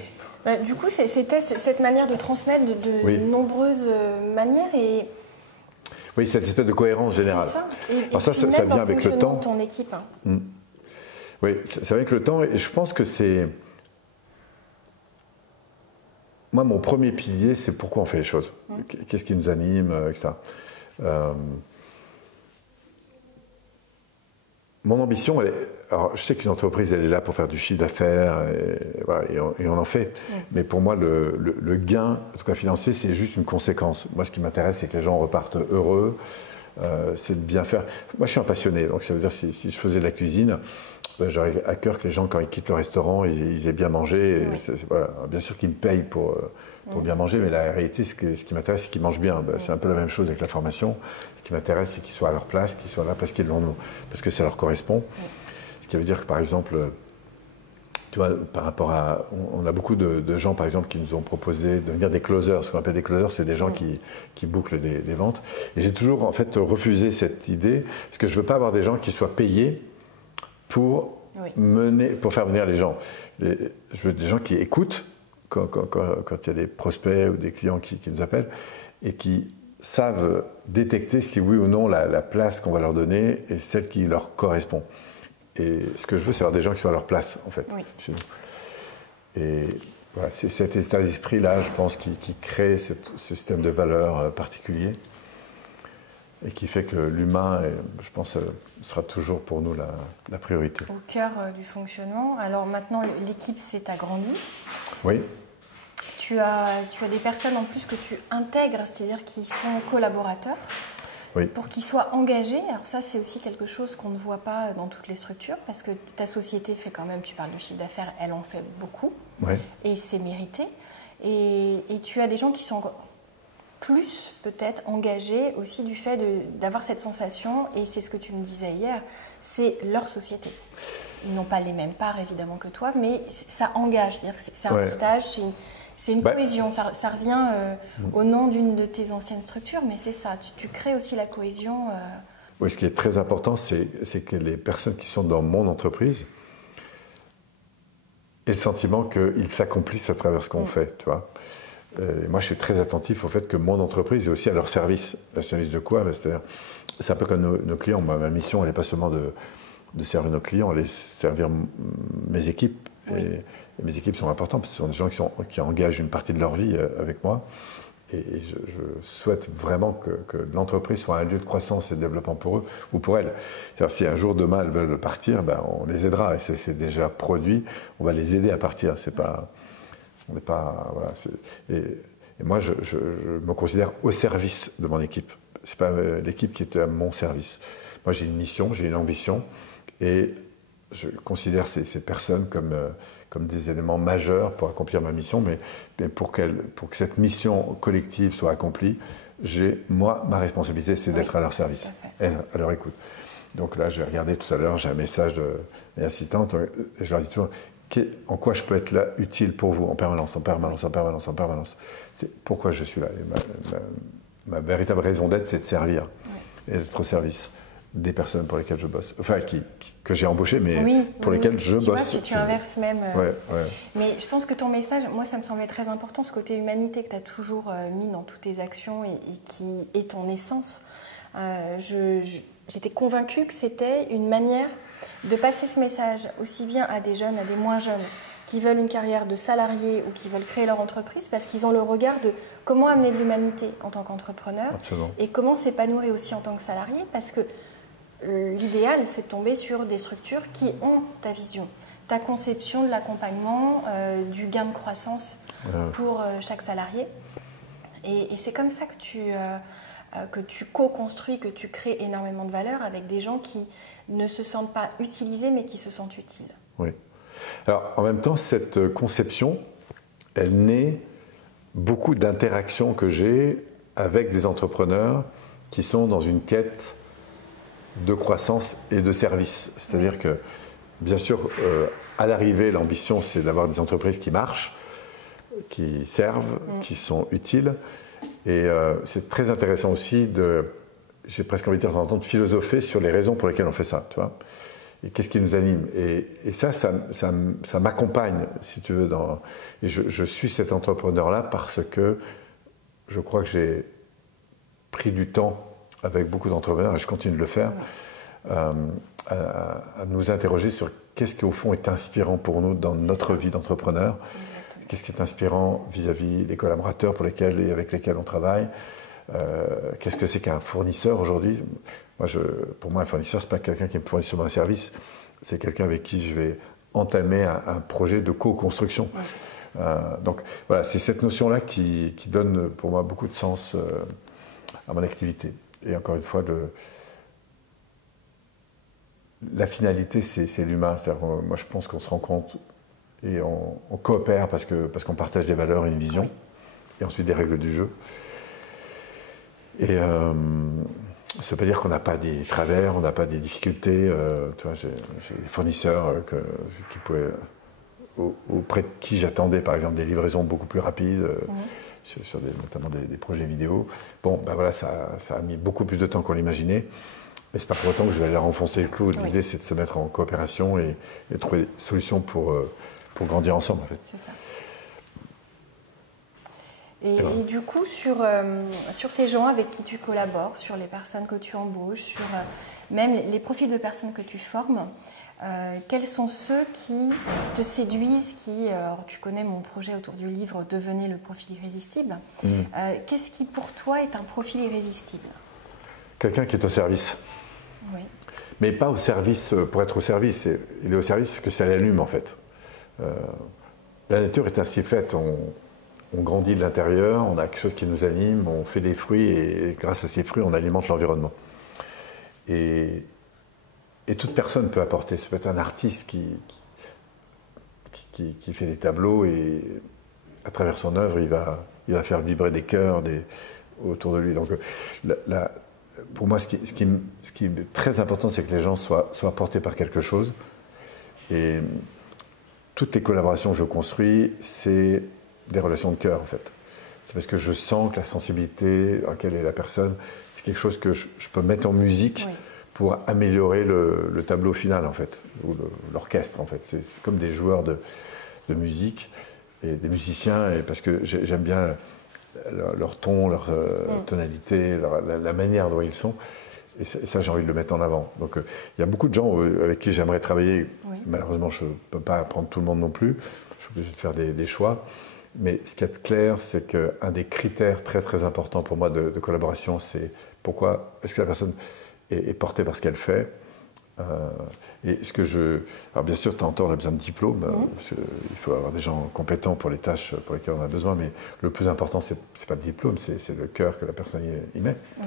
Du coup, c'était cette manière de transmettre de nombreuses manières et... Oui, cette espèce de cohérence générale. Alors ça vient avec le temps. Ton équipe. Oui, ça vient avec le temps et je pense que c'est... Moi, mon premier pilier, c'est pourquoi on fait les choses. Qu'est-ce qui nous anime, etc. Mon ambition, alors je sais qu'une entreprise, elle est là pour faire du chiffre d'affaires et on en fait. Mais pour moi, le gain, en tout cas financier, c'est juste une conséquence. Moi, ce qui m'intéresse, c'est que les gens repartent heureux, c'est de bien faire. Moi, je suis un passionné, donc ça veut dire que si je faisais de la cuisine, j'aurais à cœur que les gens, quand ils quittent le restaurant, ils aient bien mangé. Et voilà. Bien sûr qu'ils me payent pour bien manger, mais la réalité, ce qui m'intéresse, c'est qu'ils mangent bien. C'est un peu la même chose avec la formation. Ce qui m'intéresse, c'est qu'ils soient à leur place, qu'ils soient là parce que ça leur correspond. Ce qui veut dire que, par exemple, tu vois, par rapport à... On a beaucoup de gens, par exemple, qui nous ont proposé de devenir des closers. Ce qu'on appelle des closers, c'est des gens qui bouclent des ventes. Et j'ai toujours, en fait, refusé cette idée, parce que je ne veux pas avoir des gens qui soient payés pour faire venir les gens. Je veux des gens qui écoutent quand il y a des prospects ou des clients qui nous appellent et qui savent détecter si oui ou non la place qu'on va leur donner est celle qui leur correspond. Et ce que je veux, c'est avoir des gens qui sont à leur place, en fait, chez nous. Et voilà, c'est cet état d'esprit-là, je pense, qui crée ce système de valeurs particulier et qui fait que l'humain, je pense, sera toujours pour nous la priorité. Au cœur du fonctionnement. Alors maintenant, l'équipe s'est agrandie. Oui. Tu as des personnes en plus que tu intègres, c'est-à-dire qui sont collaborateurs, pour qu'ils soient engagés. Alors ça, c'est aussi quelque chose qu'on ne voit pas dans toutes les structures, parce que ta société fait quand même, tu parles de chiffre d'affaires, elle en fait beaucoup, et c'est mérité. Et tu as des gens qui sont plus peut-être engagés aussi du fait d'avoir cette sensation, et c'est ce que tu me disais hier, c'est leur société. Ils n'ont pas les mêmes parts évidemment que toi, mais ça engage, c'est-à-dire que c'est un partage, c'est une cohésion, ça revient au nom d'une de tes anciennes structures, mais c'est ça, tu crées aussi la cohésion. Oui, ce qui est très important, c'est que les personnes qui sont dans mon entreprise aient le sentiment qu'ils s'accomplissent à travers ce qu'on fait, tu vois. Moi, je suis très attentif au fait que mon entreprise est aussi à leur service. Le service de quoi? C'est-à-dire, c'est un peu comme nos clients. Ma mission, elle n'est pas seulement de servir nos clients, elle est de servir mes équipes. Oui. Et mes équipes sont importantes parce que ce sont des gens qui engagent une partie de leur vie avec moi. Et je souhaite vraiment que l'entreprise soit un lieu de croissance et de développement pour eux ou pour elles. C'est-à-dire, si un jour, demain, elles veulent partir, ben, on les aidera. Et c'est déjà produit, on va les aider à partir. C'est pas... On n'est pas, voilà, et moi, je me considère au service de mon équipe. Ce n'est pas l'équipe qui est à mon service. Moi, j'ai une mission, j'ai une ambition, et je considère ces personnes comme des éléments majeurs pour accomplir ma mission, mais pour que cette mission collective soit accomplie, ma responsabilité, c'est d'être à leur service, à leur écoute. Donc là, je vais regarder tout à l'heure, j'ai un message de mes assistantes, et je leur dis toujours, en quoi je peux être là utile pour vous en permanence, en permanence, en permanence, en permanence. C'est pourquoi je suis là. Et ma véritable raison d'être, c'est de servir et d'être au service des personnes pour lesquelles je bosse. Enfin, que j'ai embauchées, mais pour lesquelles je bosse. Vois, tu inverses même. Mais je pense que ton message, moi, ça me semblait très important, ce côté humanité que tu as toujours mis dans toutes tes actions et qui est ton essence. J'étais convaincue que c'était une manière de passer ce message aussi bien à des jeunes, à des moins jeunes, qui veulent une carrière de salarié ou qui veulent créer leur entreprise, parce qu'ils ont le regard de comment amener de l'humanité en tant qu'entrepreneur et comment s'épanouir aussi en tant que salarié, parce que l'idéal, c'est de tomber sur des structures qui ont ta vision, ta conception de l'accompagnement, du gain de croissance pour chaque salarié. Et c'est comme ça que tu co-construis, que tu crées énormément de valeur avec des gens qui ne se sentent pas utilisés, mais qui se sentent utiles. Oui. Alors, en même temps, cette conception, elle naît beaucoup d'interactions que j'ai avec des entrepreneurs qui sont dans une quête de croissance et de service. C'est-à-dire que, bien sûr, à l'arrivée, l'ambition, c'est d'avoir des entreprises qui marchent, qui servent, qui sont utiles. Et c'est très intéressant aussi j'ai presque envie de dire, d'entendre philosopher sur les raisons pour lesquelles on fait ça, tu vois. Et qu'est-ce qui nous anime? Et ça m'accompagne, si tu veux. Et je suis cet entrepreneur-là parce que je crois que j'ai pris du temps avec beaucoup d'entrepreneurs, et je continue de le faire, à nous interroger sur qu'est-ce qui, au fond, est inspirant pour nous dans notre vie d'entrepreneur. Qu'est-ce qui est inspirant vis-à-vis des collaborateurs avec lesquels on travaille? Qu'est-ce que c'est qu'un fournisseur aujourd'hui? Pour moi, un fournisseur, ce n'est pas quelqu'un qui me fournit sur un service, c'est quelqu'un avec qui je vais entamer un projet de co-construction. Donc voilà, c'est cette notion-là qui donne pour moi beaucoup de sens à mon activité. Et encore une fois, la finalité, c'est l'humain. Moi, je pense qu'on se rend compte et on coopère parce qu'on partage des valeurs et une vision, et ensuite des règles du jeu. Et ça ne veut pas dire qu'on n'a pas des travers, on n'a pas des difficultés. Tu vois, j'ai des fournisseurs auprès de qui j'attendais, par exemple, des livraisons beaucoup plus rapides, sur notamment des projets vidéo. Bon, ben voilà, ça a mis beaucoup plus de temps qu'on l'imaginait. Mais ce n'est pas pour autant que je vais aller renfoncer le clou. L'idée, c'est de se mettre en coopération et trouver des solutions pour grandir ensemble, en fait. C'est ça. Et du coup, sur ces gens avec qui tu collabores, sur les personnes que tu embauches, sur même les profils de personnes que tu formes, quels sont ceux qui te séduisent, alors tu connais mon projet autour du livre « Devenez le profil irrésistible ». Qu'est-ce qui, pour toi, est un profil irrésistible? Quelqu'un qui est au service. Oui. Mais pas au service pour être au service. Il est au service parce que ça l'allume, en fait. La nature est ainsi faite. On grandit de l'intérieur, on a quelque chose qui nous anime, on fait des fruits et grâce à ces fruits, on alimente l'environnement. Et toute personne peut apporter. Ça peut être un artiste qui fait des tableaux et à travers son œuvre, il va faire vibrer des cœurs autour de lui. Donc, pour moi, ce qui est très important, c'est que les gens soient portés par quelque chose. Et toutes les collaborations que je construis, c'est des relations de cœur, en fait. C'est parce que je sens que la sensibilité à laquelle est la personne, c'est quelque chose que je peux mettre en musique pour améliorer le tableau final, en fait, ou l'orchestre, en fait. C'est comme des joueurs de musique et des musiciens, et parce que j'aime bien leur ton, leur tonalité, la manière dont ils sont. Et ça, j'ai envie de le mettre en avant. Donc, il y a beaucoup de gens avec qui j'aimerais travailler. Oui. Malheureusement, je ne peux pas prendre tout le monde non plus. Je suis obligé de faire des choix. Mais ce qu'il y a de clair, c'est qu'un des critères très, très importants pour moi de collaboration, c'est pourquoi est-ce que la personne est portée par ce qu'elle fait. Et ce que alors bien sûr, de temps en temps, on a besoin de diplôme. Il faut avoir des gens compétents pour les tâches pour lesquelles on a besoin. Mais le plus important, c'est pas le diplôme, c'est le cœur que la personne y met. Oui.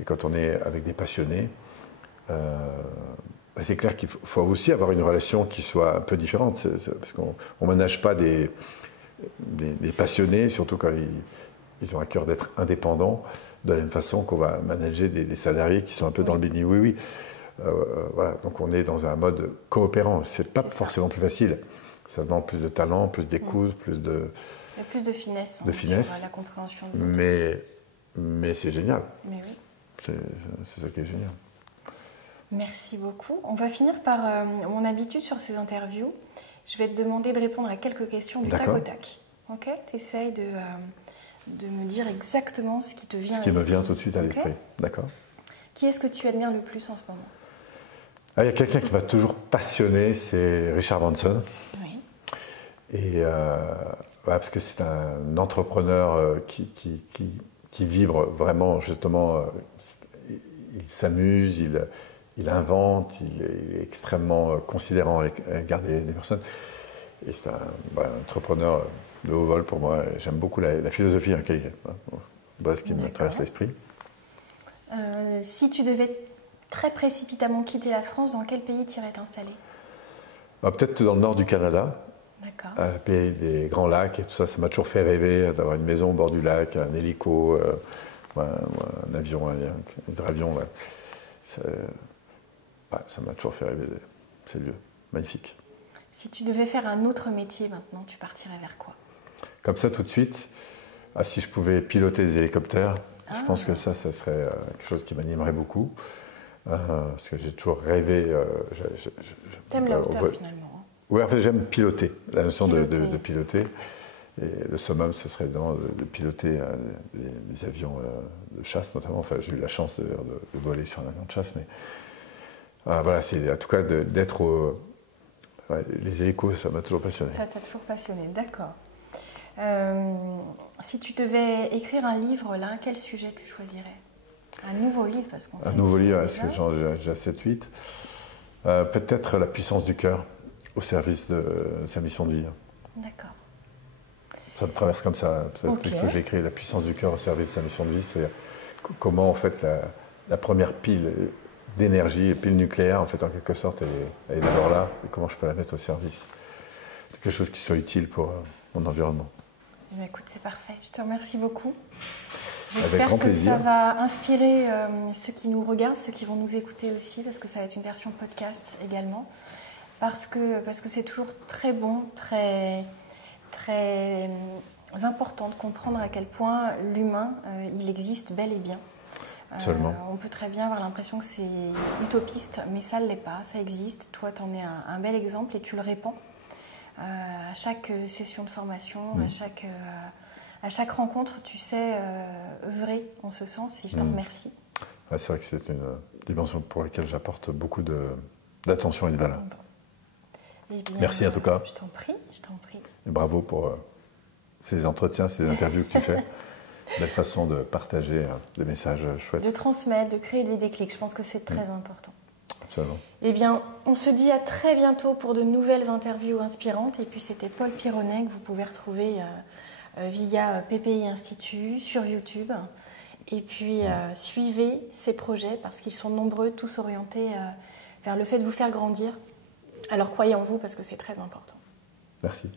Et quand on est avec des passionnés, c'est clair qu'il faut aussi avoir une relation qui soit un peu différente. Parce qu'on ne manage pas des passionnés, surtout quand ils ont à cœur d'être indépendants, de la même façon qu'on va manager des salariés qui sont un peu dans le béni oui-oui. Voilà. Donc on est dans un mode coopérant. Ce n'est pas forcément plus facile. Ça demande plus de talent, plus d'écoute, plus de... Et plus de finesse. De finesse. Sur la compréhension de l'autre. Mais c'est génial. Mais oui. C'est ça qui est génial. Merci beaucoup. On va finir par mon habitude sur ces interviews. Je vais te demander de répondre à quelques questions du tac au tac. Ok ? Tu essayes de me dire exactement ce qui te vient à l'esprit. Ce qui me vient tout de suite à l'esprit. D'accord. Qui est-ce que tu admires le plus en ce moment ? Il y a quelqu'un qui m'a toujours passionné, c'est Richard Branson. Oui. Et parce que c'est un entrepreneur qui vibre vraiment, justement, il s'amuse, il invente, il est extrêmement considérant à l'égard des personnes. Et c'est un entrepreneur de haut vol pour moi. J'aime beaucoup la philosophie en qualité. Voilà ce qui me traverse l'esprit. Si tu devais très précipitamment quitter la France, dans quel pays tu irais t'installer ? Peut-être dans le nord du Canada. D'accord. Un pays des grands lacs et tout ça, ça m'a toujours fait rêver d'avoir une maison au bord du lac, un hélico, un avion, un hydravion. Ouais. Ça m'a toujours fait rêver. C'est lieu magnifique. Si tu devais faire un autre métier maintenant, tu partirais vers quoi ? Comme ça, tout de suite, si je pouvais piloter des hélicoptères, je pense que ça serait quelque chose qui m'animerait beaucoup. Parce que j'ai toujours rêvé. T'aimes la hauteur finalement ? Oui, en fait, j'aime piloter, la notion de piloter. Et le summum, ce serait de piloter des avions de chasse, notamment. Enfin, j'ai eu la chance de voler sur un avion de chasse, mais voilà, c'est en tout cas d'être les hélicos, ça m'a toujours passionné. Ça t'a toujours passionné, d'accord. Si tu devais écrire un livre, là, quel sujet tu choisirais ? Un nouveau livre, parce qu'on sait. Un nouveau livre, parce que j'en ai déjà 7-8. Peut-être La puissance du cœur, au service de sa mission de vie. D'accord. Ça me traverse comme ça. Il faut que j'écris La puissance du cœur au service de sa mission de vie. C'est-à-dire comment, en fait, la première pile d'énergie, pile nucléaire, en fait, en quelque sorte, elle est d'abord là. Et comment je peux la mettre au service de quelque chose qui soit utile pour mon environnement. Écoute, c'est parfait. Je te remercie beaucoup. Avec J'espère grand que plaisir. ça va inspirer ceux qui nous regardent, ceux qui vont nous écouter aussi, parce que ça va être une version podcast également. Parce que c'est toujours très bon, très, très important de comprendre à quel point l'humain, il existe bel et bien. Absolument. On peut très bien avoir l'impression que c'est utopiste, mais ça ne l'est pas, ça existe. Toi, tu en es un bel exemple et tu le répands à chaque session de formation, à chaque rencontre, tu sais œuvrer en ce sens et je t'en remercie. Ouais, c'est vrai que c'est une dimension pour laquelle j'apporte beaucoup d'attention et de valeur. Bien, merci en tout cas. Je t'en prie. Et bravo pour ces entretiens, ces interviews que tu fais. Belle façon de partager des messages chouettes. De transmettre, de créer des déclics, je pense que c'est très important. Absolument. Eh bien, on se dit à très bientôt pour de nouvelles interviews inspirantes. Et puis c'était Paul Pironnet que vous pouvez retrouver via PPI Institut sur YouTube. Et puis suivez ces projets parce qu'ils sont nombreux, tous orientés vers le fait de vous faire grandir. Alors croyez en vous parce que c'est très important. Merci.